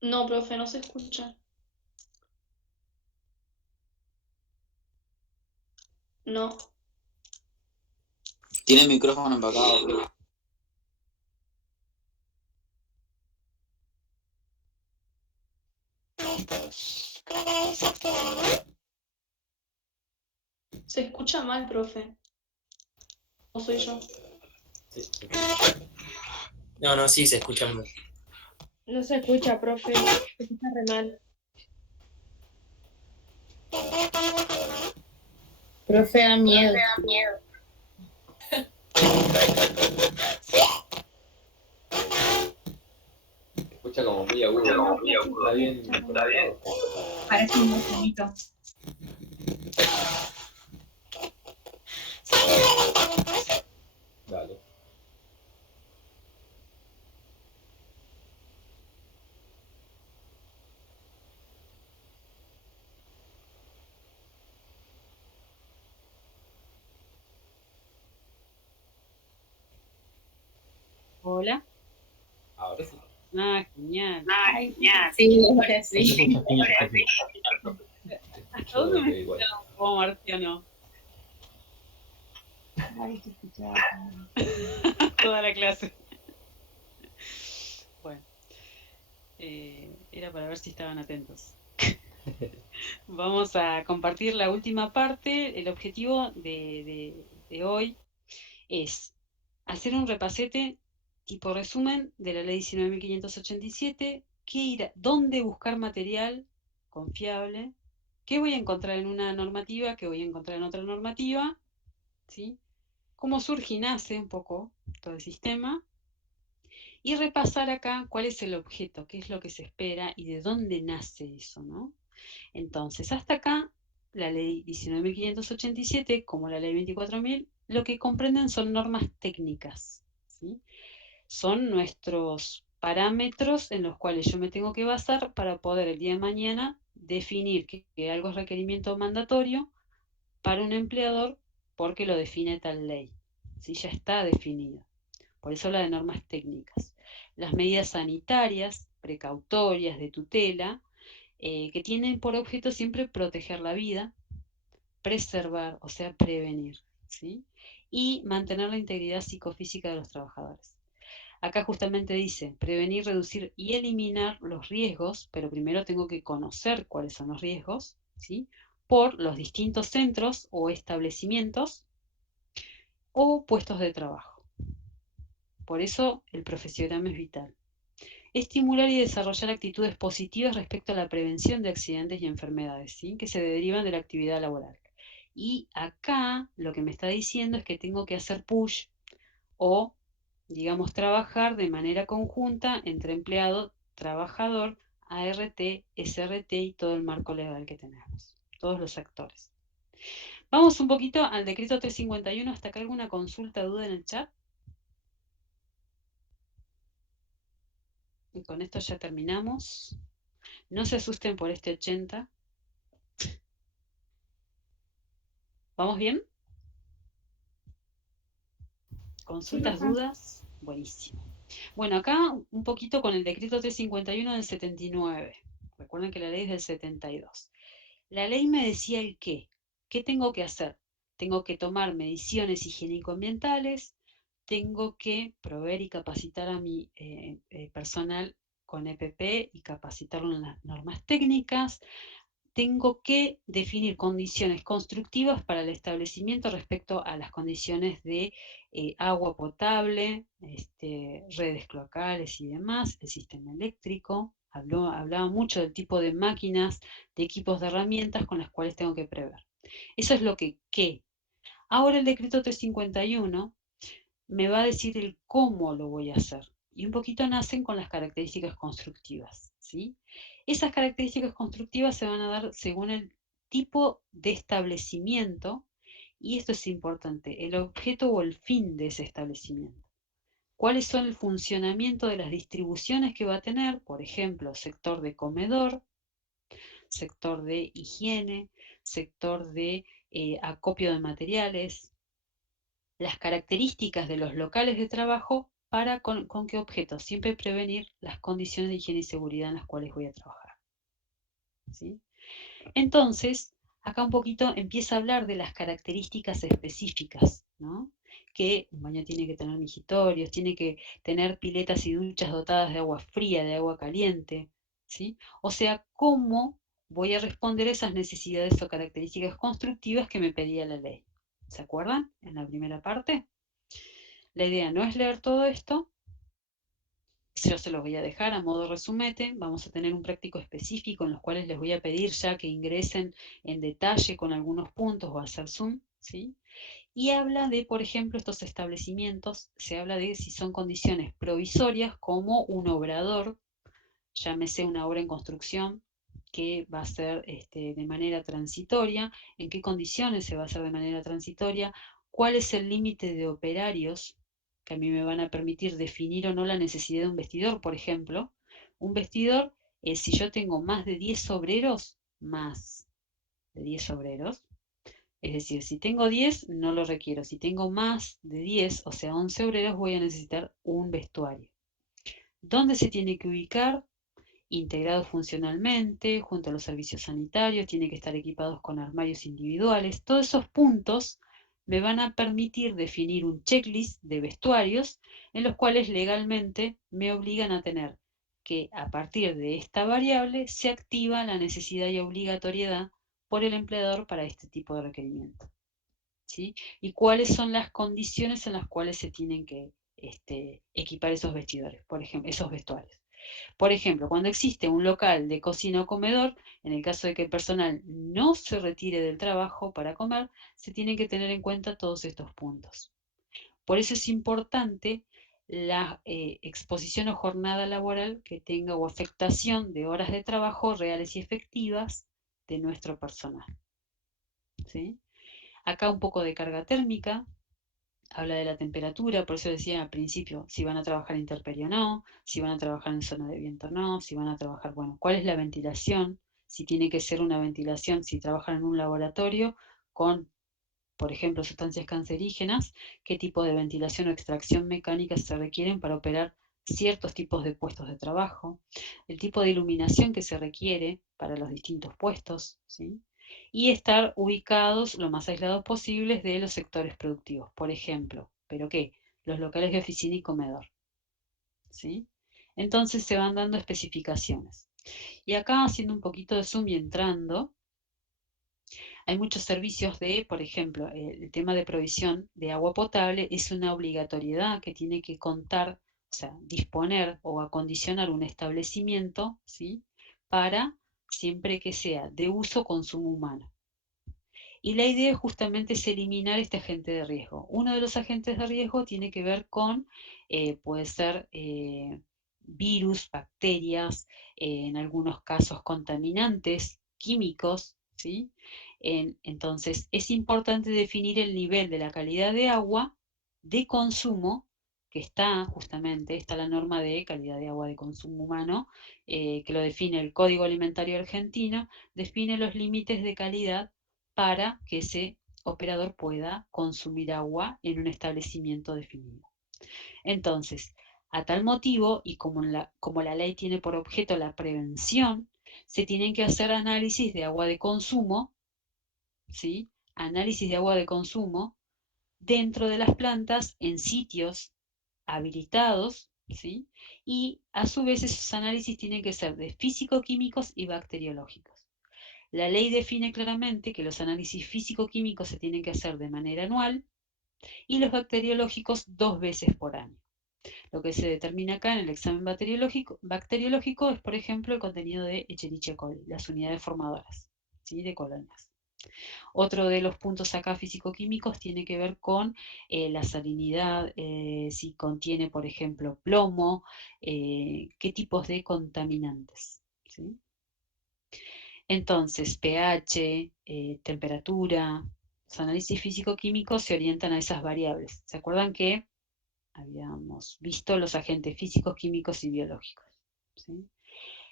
No, profe, no se escucha. No. Tiene el micrófono apagado, profe. Se escucha mal, profe. ¿O soy yo? Sí. No, sí, se escucha mal. No se escucha, profe. Se escucha re mal. Profe, da miedo. Escucha escucha como muy agudo. Está bien. Parece un monstruito. Dale. Hola. Ahora sí. Ah, genial. Ay, sí, ahora Se sí. escucha genial, sí. ¿Hasta dónde me igual. escucharon como marciano? Ay, se escuchaba. Toda la clase. Bueno, era para ver si estaban atentos. Vamos a compartir la última parte. El objetivo de hoy es hacer un repasete tipo resumen de la ley 19.587, dónde buscar material confiable, qué voy a encontrar en una normativa, qué voy a encontrar en otra normativa, ¿sí? Cómo surge y nace un poco todo el sistema, y repasar acá cuál es el objeto, qué es lo que se espera y de dónde nace eso, ¿no? Entonces, hasta acá, la ley 19.587, como la ley 24.000, lo que comprenden son normas técnicas, ¿sí? Son nuestros parámetros en los cuales yo me tengo que basar para poder el día de mañana definir que algo es requerimiento mandatorio para un empleador porque lo define tal ley. ¿Sí? Ya está definido. Por eso habla de normas técnicas. Las medidas sanitarias, precautorias, de tutela, que tienen por objeto siempre proteger la vida, preservar, o sea, prevenir, ¿sí? Y mantener la integridad psicofísica de los trabajadores. Acá justamente dice prevenir, reducir y eliminar los riesgos, pero primero tengo que conocer cuáles son los riesgos, ¿sí? Por los distintos centros o establecimientos o puestos de trabajo. Por eso el profesionalismo es vital. Estimular y desarrollar actitudes positivas respecto a la prevención de accidentes y enfermedades, ¿sí? Que se derivan de la actividad laboral. Y acá lo que me está diciendo es que tengo que hacer push o, digamos, trabajar de manera conjunta entre empleado, trabajador, ART, SRT y todo el marco legal que tenemos, todos los actores. Vamos un poquito al decreto 351, hasta acá alguna consulta, duda en el chat. Y con esto ya terminamos. No se asusten por este 80. ¿Vamos bien? ¿Consultas, dudas? Buenísimo. Bueno, acá un poquito con el decreto 351 del 79. Recuerden que la ley es del 72. La ley me decía el qué. ¿Qué tengo que hacer? Tengo que tomar mediciones higiénico-ambientales, tengo que proveer y capacitar a mi personal con EPP y capacitarlo en las normas técnicas, tengo que definir condiciones constructivas para el establecimiento respecto a las condiciones de agua potable, redes cloacales y demás, el sistema eléctrico. Hablaba mucho del tipo de máquinas, de equipos de herramientas con las cuales tengo que prever. Eso es lo que ¿qué? Ahora el decreto 351 me va a decir el cómo lo voy a hacer. Y un poquito nacen con las características constructivas, ¿sí? Esas características constructivas se van a dar según el tipo de establecimiento, y esto es importante, el objeto o el fin de ese establecimiento. ¿Cuáles son el funcionamiento de las distribuciones que va a tener? Por ejemplo, sector de comedor, sector de higiene, sector de acopio de materiales, las características de los locales de trabajo para con qué objeto, siempre prevenir las condiciones de higiene y seguridad en las cuales voy a trabajar. ¿Sí? Entonces, acá un poquito empieza a hablar de las características específicas, ¿no? Que un baño tiene que tener migitorios, tiene que tener piletas y duchas dotadas de agua fría, de agua caliente, ¿sí? O sea, cómo voy a responder a esas necesidades o características constructivas que me pedía la ley. ¿Se acuerdan? En la primera parte. La idea no es leer todo esto, yo se los voy a dejar a modo resumete, vamos a tener un práctico específico en los cuales les voy a pedir ya que ingresen en detalle con algunos puntos o hacer zoom, ¿sí? Y habla de, por ejemplo, estos establecimientos, se habla de si son condiciones provisorias como un obrador, llámese una obra en construcción, que va a ser de manera transitoria, en qué condiciones se va a hacer de manera transitoria, cuál es el límite de operarios que a mí me van a permitir definir o no la necesidad de un vestidor, por ejemplo. Un vestidor, si yo tengo más de 10 obreros, es decir, si tengo 10, no lo requiero. Si tengo más de 10, o sea, 11 obreros, voy a necesitar un vestuario. ¿Dónde se tiene que ubicar? Integrados funcionalmente, junto a los servicios sanitarios, tiene que estar equipados con armarios individuales. Todos esos puntos me van a permitir definir un checklist de vestuarios en los cuales legalmente me obligan a tener que a partir de esta variable se activa la necesidad y obligatoriedad por el empleador para este tipo de requerimiento. ¿Sí? Y cuáles son las condiciones en las cuales se tienen que equipar esos vestidores, por ejemplo, esos vestuarios. Por ejemplo, cuando existe un local de cocina o comedor, en el caso de que el personal no se retire del trabajo para comer, se tienen que tener en cuenta todos estos puntos. Por eso es importante la exposición o jornada laboral que tenga o afectación de horas de trabajo reales y efectivas de nuestro personal. ¿Sí? Acá un poco de carga térmica, habla de la temperatura, por eso decía al principio, si van a trabajar intemperie o no, si van a trabajar en zona de viento o no, si van a trabajar, bueno, cuál es la ventilación, si tiene que ser una ventilación, si trabajan en un laboratorio con, por ejemplo, sustancias cancerígenas, qué tipo de ventilación o extracción mecánica se requieren para operar ciertos tipos de puestos de trabajo, el tipo de iluminación que se requiere para los distintos puestos, ¿sí? Y estar ubicados lo más aislados posibles de los sectores productivos, por ejemplo, ¿pero qué? Los locales de oficina y comedor, ¿sí? Entonces se van dando especificaciones. Y acá, haciendo un poquito de zoom y entrando, hay muchos servicios de, por ejemplo, el tema de provisión de agua potable es una obligatoriedad que tiene que contar, o sea, disponer o acondicionar un establecimiento, ¿sí? Para siempre que sea de uso o consumo humano. Y la idea justamente es eliminar este agente de riesgo. Uno de los agentes de riesgo tiene que ver con, puede ser virus, bacterias, en algunos casos contaminantes químicos, ¿sí? Entonces es importante definir el nivel de la calidad de agua de consumo, que está justamente, está la norma de calidad de agua de consumo humano, que lo define el Código Alimentario Argentino, define los límites de calidad para que ese operador pueda consumir agua en un establecimiento definido. Entonces, a tal motivo, y como la ley tiene por objeto la prevención, se tienen que hacer análisis de agua de consumo, ¿sí? Análisis de agua de consumo dentro de las plantas en sitios habilitados, ¿sí? Y a su vez esos análisis tienen que ser de físico-químicos y bacteriológicos. La ley define claramente que los análisis físico-químicos se tienen que hacer de manera anual y los bacteriológicos 2 veces por año. Lo que se determina acá en el examen bacteriológico es, por ejemplo, el contenido de Escherichia coli, las unidades formadoras, ¿sí? De colonias. Otro de los puntos acá físico-químicos tiene que ver con la salinidad, si contiene, por ejemplo, plomo, qué tipos de contaminantes, ¿sí? Entonces, pH, temperatura, los análisis físico-químicos se orientan a esas variables. ¿Se acuerdan que habíamos visto los agentes físicos, químicos y biológicos? ¿Sí?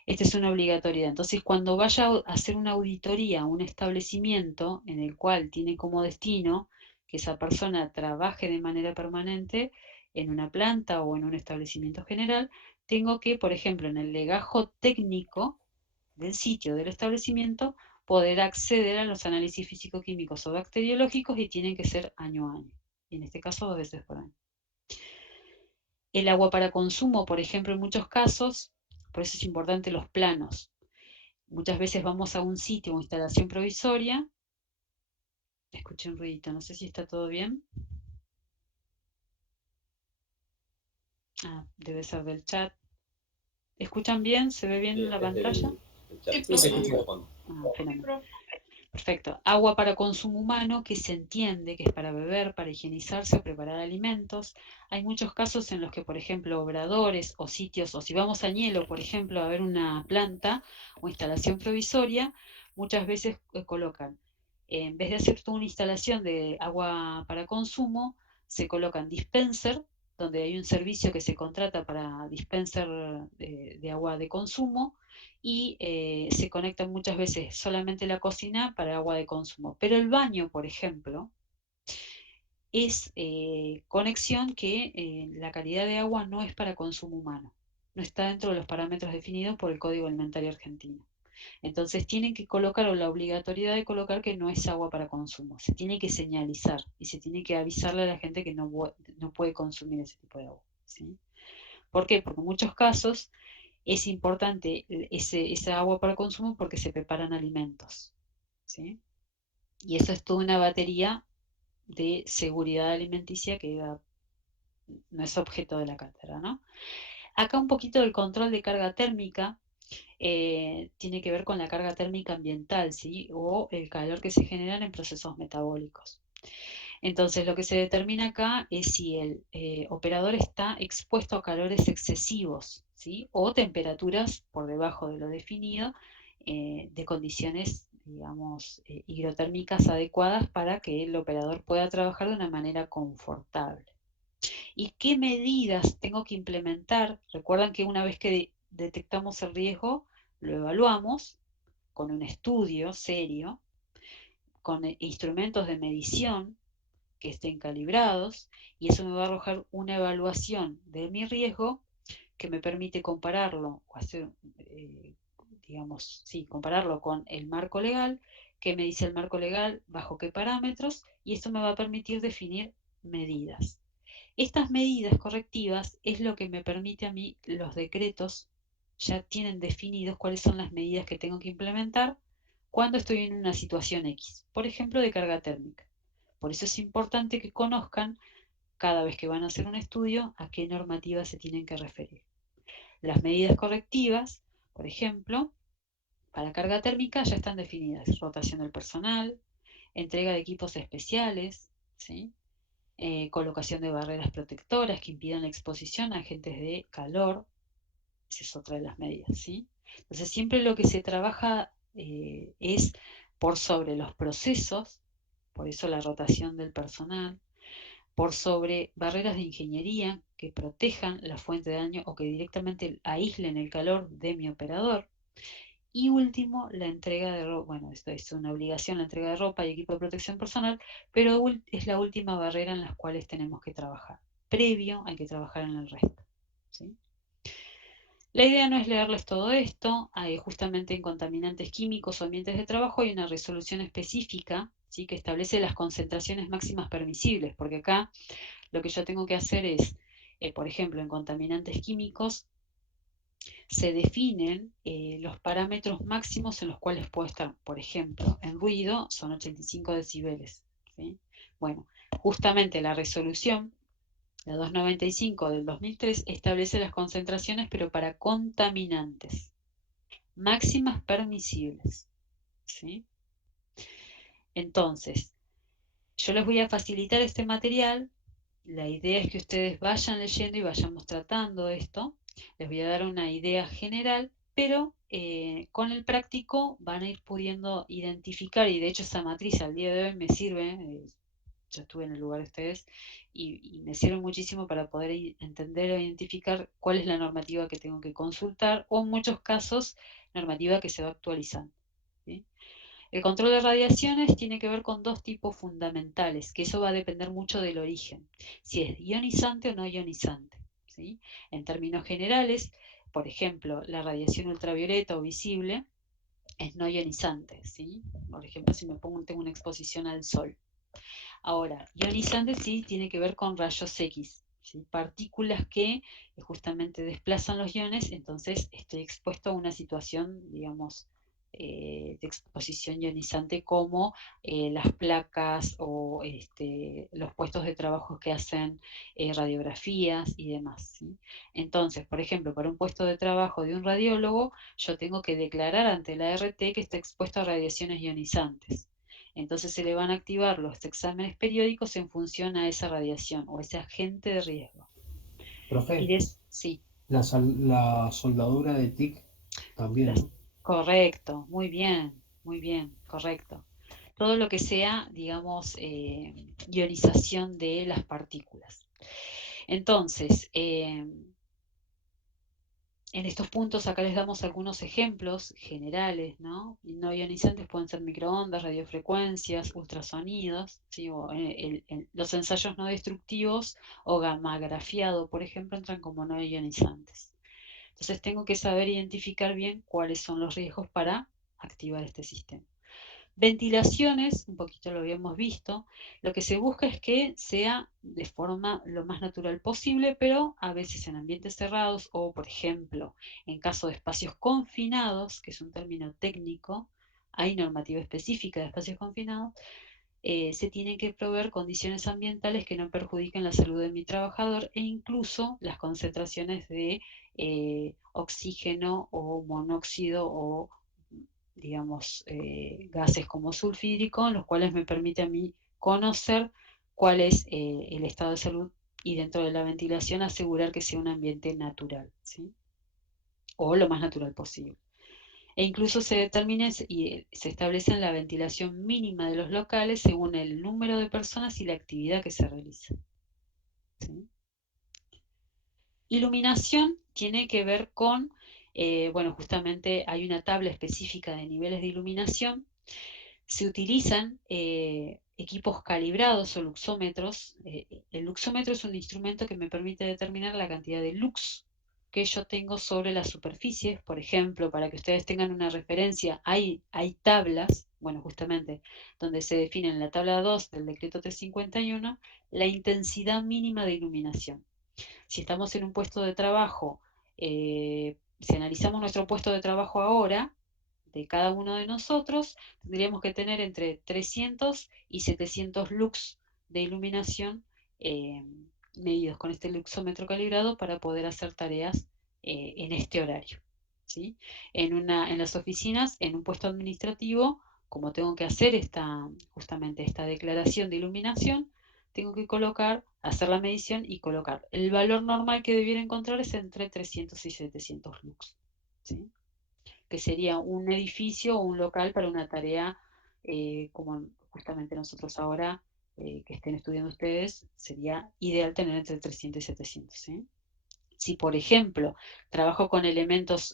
Esta es una obligatoriedad. Entonces, cuando vaya a hacer una auditoría a un establecimiento en el cual tiene como destino que esa persona trabaje de manera permanente en una planta o en un establecimiento general, tengo que, por ejemplo, en el legajo técnico del sitio del establecimiento, poder acceder a los análisis físico-químicos o bacteriológicos y tienen que ser año a año. Y en este caso 2 veces por año. El agua para consumo, por ejemplo, en muchos casos, por eso es importante los planos. Muchas veces vamos a un sitio o instalación provisoria. Escuché un ruidito, no sé si está todo bien. Debe ser del chat. ¿Escuchan bien? ¿Se ve bien la pantalla? Sí, se escucha. Fenomenal. Perfecto. Agua para consumo humano, que se entiende que es para beber, para higienizarse o preparar alimentos. Hay muchos casos en los que, por ejemplo, obradores o sitios, o si vamos a Añelo, por ejemplo, a ver una planta o instalación provisoria, muchas veces colocan, en vez de hacer toda una instalación de agua para consumo, se colocan dispenser, donde hay un servicio que se contrata para dispenser de agua de consumo, y se conecta muchas veces solamente la cocina para agua de consumo. Pero el baño, por ejemplo, es conexión que la calidad de agua no es para consumo humano. No está dentro de los parámetros definidos por el Código Alimentario Argentino. Entonces tienen que colocar, o la obligatoriedad de colocar, que no es agua para consumo. Se tiene que señalizar y se tiene que avisarle a la gente que no puede consumir ese tipo de agua, ¿sí? ¿Por qué? Porque en muchos casos es importante esa agua para consumo porque se preparan alimentos, ¿sí? Y eso es toda una batería de seguridad alimenticia que no es objeto de la cátedra, ¿no? Acá un poquito del control de carga térmica tiene que ver con la carga térmica ambiental, ¿sí? O el calor que se generan en procesos metabólicos. Entonces, lo que se determina acá es si el operador está expuesto a calores excesivos, ¿sí? O temperaturas por debajo de lo definido, de condiciones, digamos, hidrotérmicas adecuadas para que el operador pueda trabajar de una manera confortable. ¿Y qué medidas tengo que implementar? Recuerdan que una vez que detectamos el riesgo, lo evaluamos con un estudio serio, con instrumentos de medición que estén calibrados, y eso me va a arrojar una evaluación de mi riesgo que me permite compararlo, o hacer, digamos, sí, compararlo con el marco legal, que me dice el marco legal, bajo qué parámetros, y esto me va a permitir definir medidas. Estas medidas correctivas es lo que me permite a mí, los decretos ya tienen definidos cuáles son las medidas que tengo que implementar cuando estoy en una situación X, por ejemplo, de carga térmica. Por eso es importante que conozcan, cada vez que van a hacer un estudio, a qué normativas se tienen que referir. Las medidas correctivas, por ejemplo, para carga térmica ya están definidas: rotación del personal, entrega de equipos especiales, ¿sí? Colocación de barreras protectoras que impidan la exposición a agentes de calor. Esa es otra de las medidas, ¿sí? Entonces siempre lo que se trabaja es por sobre los procesos, por eso la rotación del personal, por sobre barreras de ingeniería que protejan la fuente de daño o que directamente aíslen el calor de mi operador. Y último, la entrega de ropa. Bueno, esto es una obligación, la entrega de ropa y equipo de protección personal, pero es la última barrera en las cuales tenemos que trabajar. Previo hay que trabajar en el resto, ¿sí? La idea no es leerles todo esto, justamente en contaminantes químicos o ambientes de trabajo hay una resolución específica, ¿sí? Que establece las concentraciones máximas permisibles, porque acá lo que yo tengo que hacer es, por ejemplo, en contaminantes químicos, se definen los parámetros máximos en los cuales puedo estar. Por ejemplo, en ruido son 85 decibeles, ¿sí? Bueno, justamente la resolución, la 295 del 2003, establece las concentraciones, pero para contaminantes máximas permisibles, ¿sí? Entonces, yo les voy a facilitar este material. La idea es que ustedes vayan leyendo y vayamos tratando esto. Les voy a dar una idea general, pero con el práctico van a ir pudiendo identificar, y de hecho esa matriz al día de hoy me sirve, yo estuve en el lugar de ustedes, y me sirve muchísimo para poder entender o identificar cuál es la normativa que tengo que consultar, o en muchos casos, normativa que se va actualizando, ¿sí? El control de radiaciones tiene que ver con dos tipos fundamentales, que eso va a depender mucho del origen, si es ionizante o no ionizante, ¿sí? En términos generales, por ejemplo, la radiación ultravioleta o visible es no ionizante, ¿sí? Por ejemplo, si tengo una exposición al sol. Ahora, ionizante sí tiene que ver con rayos X, ¿sí? Partículas que justamente desplazan los iones, entonces estoy expuesto a una situación, digamos, de exposición ionizante, como las placas o los puestos de trabajo que hacen radiografías y demás, ¿sí? Entonces, por ejemplo, para un puesto de trabajo de un radiólogo, yo tengo que declarar ante la ART que está expuesto a radiaciones ionizantes. Entonces se le van a activar los exámenes periódicos en función a esa radiación o ese agente de riesgo. Profe, Sí. la soldadura de TIC también, ¿no? Correcto, muy bien, correcto. Todo lo que sea, digamos, ionización de las partículas. Entonces, en estos puntos acá les damos algunos ejemplos generales, ¿no? No ionizantes pueden ser microondas, radiofrecuencias, ultrasonidos, ¿sí? O, los ensayos no destructivos o gamagrafiado, por ejemplo, entran como no ionizantes. Entonces tengo que saber identificar bien cuáles son los riesgos para activar este sistema. Ventilaciones, un poquito lo habíamos visto, lo que se busca es que sea de forma lo más natural posible, pero a veces en ambientes cerrados o, por ejemplo, en caso de espacios confinados, que es un término técnico, hay normativa específica de espacios confinados, se tienen que proveer condiciones ambientales que no perjudiquen la salud de mi trabajador e incluso las concentraciones de oxígeno o monóxido o digamos, gases como sulfídrico, los cuales me permite a mí conocer cuál es el estado de salud y dentro de la ventilación asegurar que sea un ambiente natural, ¿sí? O lo más natural posible. E incluso se determina y se establece la ventilación mínima de los locales según el número de personas y la actividad que se realiza, ¿sí? Iluminación tiene que ver con, bueno, justamente hay una tabla específica de niveles de iluminación. Se utilizan equipos calibrados o luxómetros. El luxómetro es un instrumento que me permite determinar la cantidad de lux que yo tengo sobre las superficies. Por ejemplo, para que ustedes tengan una referencia, hay tablas, bueno, justamente, donde se define en la tabla 2 del decreto 351 la intensidad mínima de iluminación. Si estamos en un puesto de trabajo, si analizamos nuestro puesto de trabajo ahora, de cada uno de nosotros, tendríamos que tener entre 300 y 700 lux de iluminación medidos con este luxómetro calibrado para poder hacer tareas en este horario, ¿sí? En las oficinas, en un puesto administrativo, como tengo que hacer justamente esta declaración de iluminación, tengo que hacer la medición y colocar. El valor normal que debiera encontrar es entre 300 y 700 lux, ¿sí? Que sería un edificio o un local para una tarea como justamente nosotros ahora, que estén estudiando ustedes, sería ideal tener entre 300 y 700. ¿Sí? Si, por ejemplo, trabajo con elementos,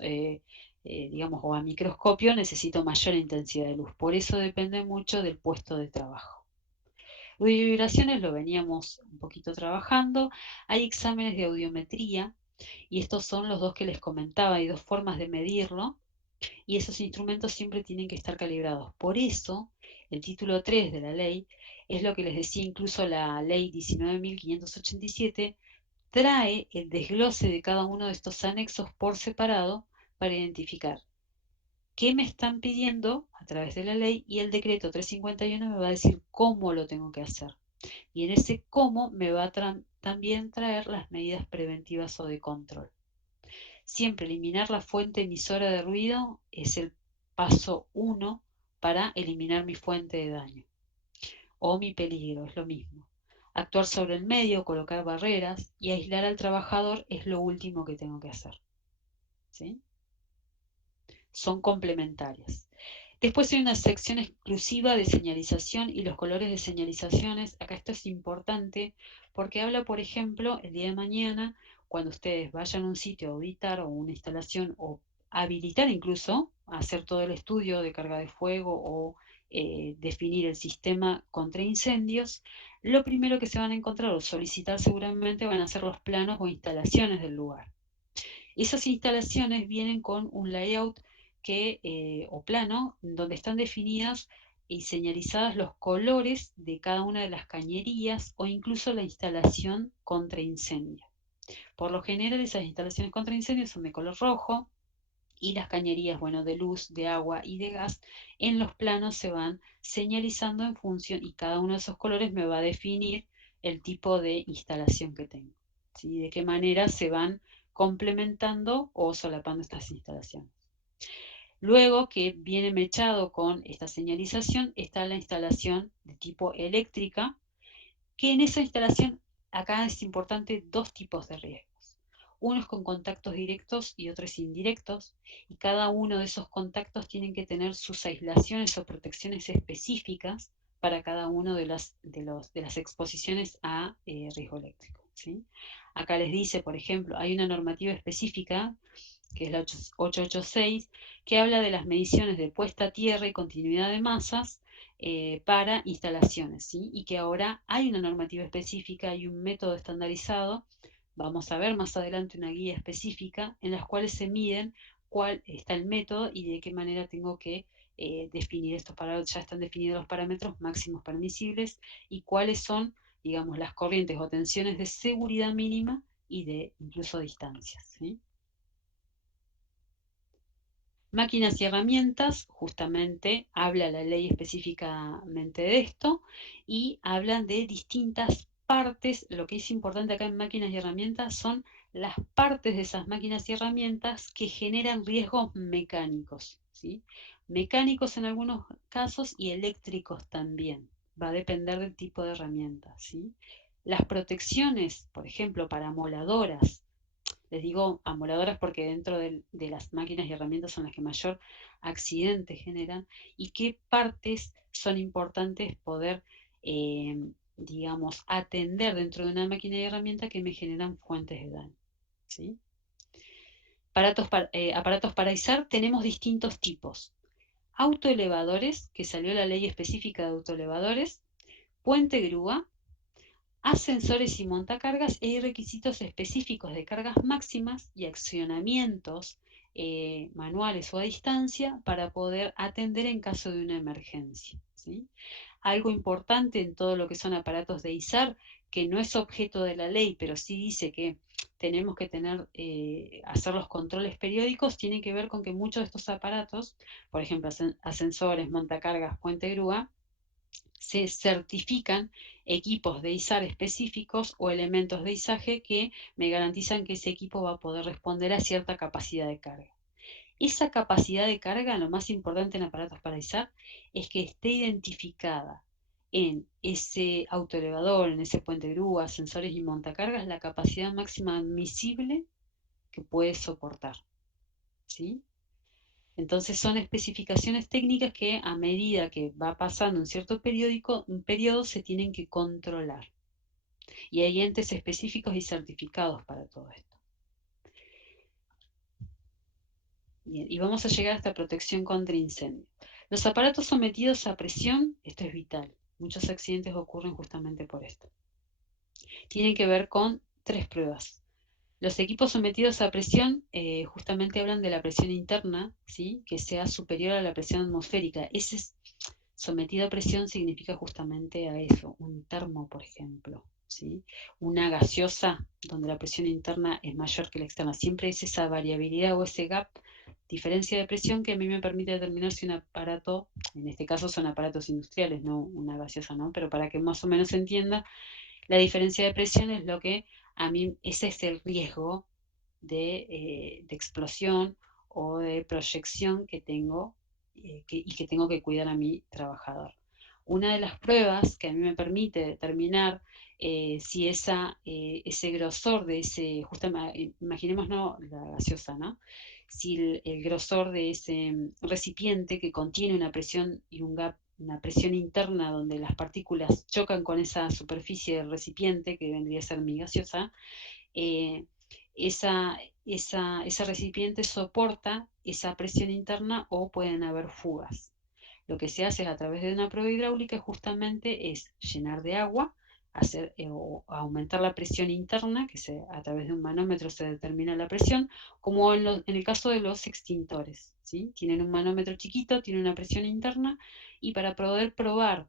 digamos, o a microscopio, necesito mayor intensidad de luz. Por eso depende mucho del puesto de trabajo. Ruido y vibraciones lo veníamos un poquito trabajando. Hay exámenes de audiometría, y estos son los dos que les comentaba. Hay dos formas de medirlo. Y esos instrumentos siempre tienen que estar calibrados. Por eso, el título 3 de la ley, es lo que les decía incluso la ley 19.587, trae el desglose de cada uno de estos anexos por separado para identificar qué me están pidiendo a través de la ley, y el decreto 351 me va a decir cómo lo tengo que hacer. Y en ese cómo me va a también traer las medidas preventivas o de control. Siempre eliminar la fuente emisora de ruido es el paso 1 para eliminar mi fuente de daño o mi peligro, es lo mismo. Actuar sobre el medio, colocar barreras y aislar al trabajador es lo último que tengo que hacer, ¿sí? Son complementarias. Después hay una sección exclusiva de señalización y los colores de señalizaciones. Acá esto es importante porque habla, por ejemplo, el día de mañana, cuando ustedes vayan a un sitio a auditar o una instalación o habilitar incluso, hacer todo el estudio de carga de fuego o definir el sistema contra incendios, lo primero que se van a encontrar o solicitar seguramente van a ser los planos o instalaciones del lugar. Esas instalaciones vienen con un layout o plano donde están definidas y señalizadas los colores de cada una de las cañerías o incluso la instalación contra incendio. Por lo general esas instalaciones contra incendio son de color rojo y las cañerías, bueno, de luz, de agua y de gas, en los planos se van señalizando en función y cada uno de esos colores me va a definir el tipo de instalación que tengo, ¿sí? De qué manera se van complementando o solapando estas instalaciones. Luego que viene mechado con esta señalización está la instalación de tipo eléctrica, que en esa instalación acá es importante dos tipos de riesgos. Uno es con contactos directos y otros indirectos, y cada uno de esos contactos tienen que tener sus aislaciones o protecciones específicas para cada uno de las exposiciones a riesgo eléctrico, ¿sí? Acá les dice, por ejemplo, hay una normativa específica, que es la 886, que habla de las mediciones de puesta a tierra y continuidad de masas para instalaciones, ¿sí? Y que ahora hay una normativa específica, hay un método estandarizado, vamos a ver más adelante una guía específica en las cuales se miden cuál está el método y de qué manera tengo que definir estos parámetros. Ya están definidos los parámetros máximos permisibles y cuáles son, digamos, las corrientes o tensiones de seguridad mínima y de incluso distancias, ¿sí? Máquinas y herramientas, justamente habla la ley específicamente de esto y hablan de distintas partes. Lo que es importante acá en máquinas y herramientas son las partes de esas máquinas y herramientas que generan riesgos mecánicos, ¿sí? Mecánicos en algunos casos y eléctricos también. Va a depender del tipo de herramienta, ¿sí? Las protecciones, por ejemplo, para amoladoras. Les digo amoladoras porque dentro de las máquinas y herramientas son las que mayor accidente generan y qué partes son importantes poder, digamos, atender dentro de una máquina y herramienta que me generan fuentes de daño, ¿sí? Aparatos para izar tenemos distintos tipos. Autoelevadores, que salió la ley específica de autoelevadores, puente grúa, ascensores y montacargas, y hay requisitos específicos de cargas máximas y accionamientos manuales o a distancia para poder atender en caso de una emergencia, ¿sí? Algo importante en todo lo que son aparatos de izar, que no es objeto de la ley, pero sí dice que tenemos que hacer los controles periódicos, tiene que ver con que muchos de estos aparatos, por ejemplo, ascensores, montacargas, puente grúa, se certifican equipos de izar específicos o elementos de izaje que me garantizan que ese equipo va a poder responder a cierta capacidad de carga. Esa capacidad de carga, lo más importante en aparatos para izar, es que esté identificada en ese autoelevador, en ese puente grúa, ascensores y montacargas, la capacidad máxima admisible que puede soportar, ¿sí? Entonces son especificaciones técnicas que a medida que va pasando un periodo se tienen que controlar. Y hay entes específicos y certificados para todo esto. Bien, y vamos a llegar a esta protección contra incendio. Los aparatos sometidos a presión, esto es vital. Muchos accidentes ocurren justamente por esto. Tienen que ver con 3 pruebas. Los equipos sometidos a presión justamente hablan de la presión interna, ¿sí? Que sea superior a la presión atmosférica. Sometido a presión significa justamente a eso, un termo, por ejemplo, ¿sí? Una gaseosa donde la presión interna es mayor que la externa. Siempre es esa variabilidad o ese gap, diferencia de presión, que a mí me permite determinar si un aparato, en este caso son aparatos industriales, no una gaseosa, ¿no? Pero para que más o menos se entienda, la diferencia de presión es lo que a mí, ese es el riesgo de explosión o de proyección que tengo y que tengo que cuidar a mi trabajador. Una de las pruebas que a mí me permite determinar si ese grosor de ese, justamente, imaginemos la gaseosa, ¿no? Si el grosor de ese recipiente que contiene una presión y un gap, una presión interna donde las partículas chocan con esa superficie del recipiente, que vendría a ser mi gaseosa, ese recipiente soporta esa presión interna o pueden haber fugas. Lo que se hace a través de una prueba hidráulica justamente es llenar de agua, o aumentar la presión interna, que a través de un manómetro se determina la presión, como en el caso de los extintores, ¿sí? Tienen un manómetro chiquito, tienen una presión interna, y para poder probar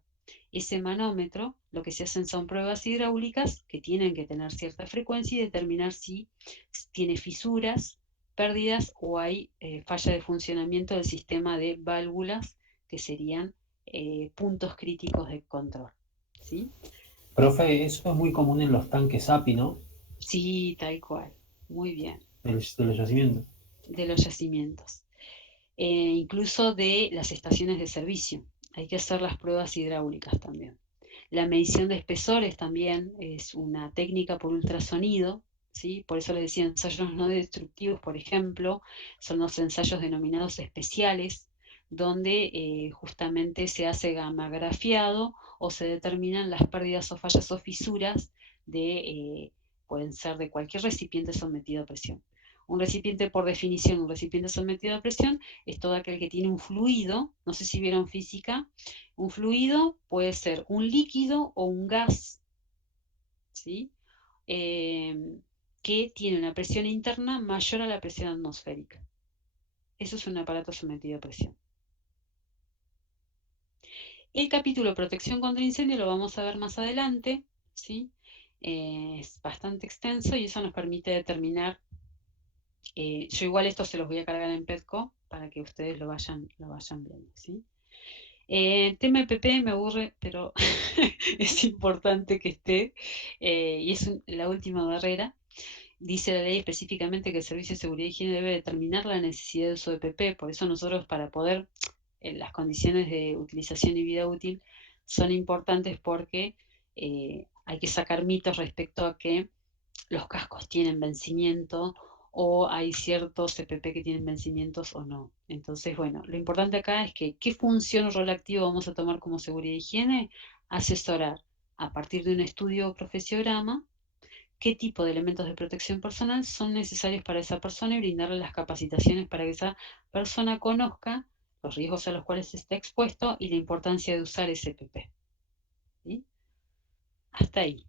ese manómetro, lo que se hacen son pruebas hidráulicas que tienen que tener cierta frecuencia y determinar si tiene fisuras, pérdidas o hay falla de funcionamiento del sistema de válvulas, que serían puntos críticos de control, ¿sí? Profe, eso es muy común en los tanques API, ¿no? Sí, tal cual. Muy bien. De los yacimientos. De los yacimientos. incluso de las estaciones de servicio. Hay que hacer las pruebas hidráulicas también. La medición de espesores también es una técnica por ultrasonido, ¿sí? Por eso les decía ensayos no destructivos, por ejemplo, son los ensayos denominados especiales, donde justamente se hace gamagrafiado o se determinan las pérdidas o fallas o fisuras pueden ser de cualquier recipiente sometido a presión. Un recipiente, por definición, un recipiente sometido a presión es todo aquel que tiene un fluido, no sé si vieron física, un fluido puede ser un líquido o un gas, ¿sí? Que tiene una presión interna mayor a la presión atmosférica. Eso es un aparato sometido a presión. El capítulo protección contra incendio lo vamos a ver más adelante, ¿sí? Es bastante extenso y eso nos permite determinar. Yo igual esto se los voy a cargar en Petco para que ustedes lo vayan viendo, ¿sí? Tema EPP me aburre, pero es importante que esté, y es la última barrera. Dice la ley específicamente que el Servicio de Seguridad y Higiene debe determinar la necesidad de uso de EPP, por eso nosotros para poder, las condiciones de utilización y vida útil son importantes porque hay que sacar mitos respecto a que los cascos tienen vencimiento o hay ciertos EPP que tienen vencimientos o no. Entonces, bueno, lo importante acá es que qué función o rol activo vamos a tomar como seguridad y higiene, asesorar a partir de un estudio o profesiograma qué tipo de elementos de protección personal son necesarios para esa persona y brindarle las capacitaciones para que esa persona conozca los riesgos a los cuales está expuesto y la importancia de usar ese EPP. ¿Sí? Hasta ahí.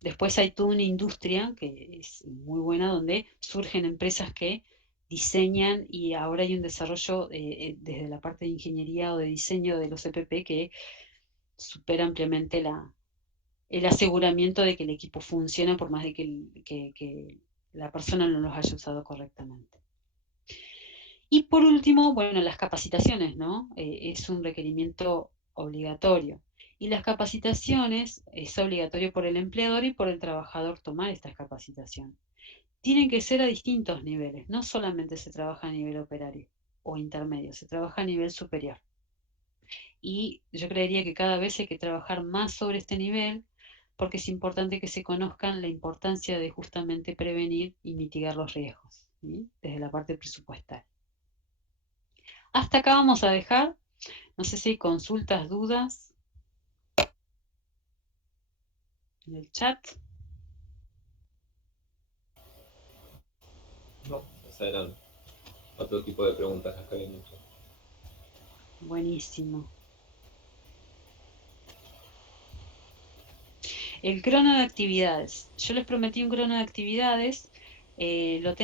Después hay toda una industria que es muy buena donde surgen empresas que diseñan y ahora hay un desarrollo desde la parte de ingeniería o de diseño de los EPP que supera ampliamente el aseguramiento de que el equipo funciona por más de que la persona no los haya usado correctamente. Y por último, bueno, las capacitaciones, ¿no? Es un requerimiento obligatorio. Y las capacitaciones es obligatorio por el empleador y por el trabajador tomar estas capacitaciones. Tienen que ser a distintos niveles, no solamente se trabaja a nivel operario o intermedio, se trabaja a nivel superior. Y yo creería que cada vez hay que trabajar más sobre este nivel porque es importante que se conozcan la importancia de justamente prevenir y mitigar los riesgos, ¿sí? Desde la parte presupuestaria. Hasta acá vamos a dejar. No sé si hay consultas, dudas en el chat. No, esas eran otro tipo de preguntas las que habían hecho. Buenísimo. El crono de actividades. Yo les prometí un crono de actividades. Lo tenemos.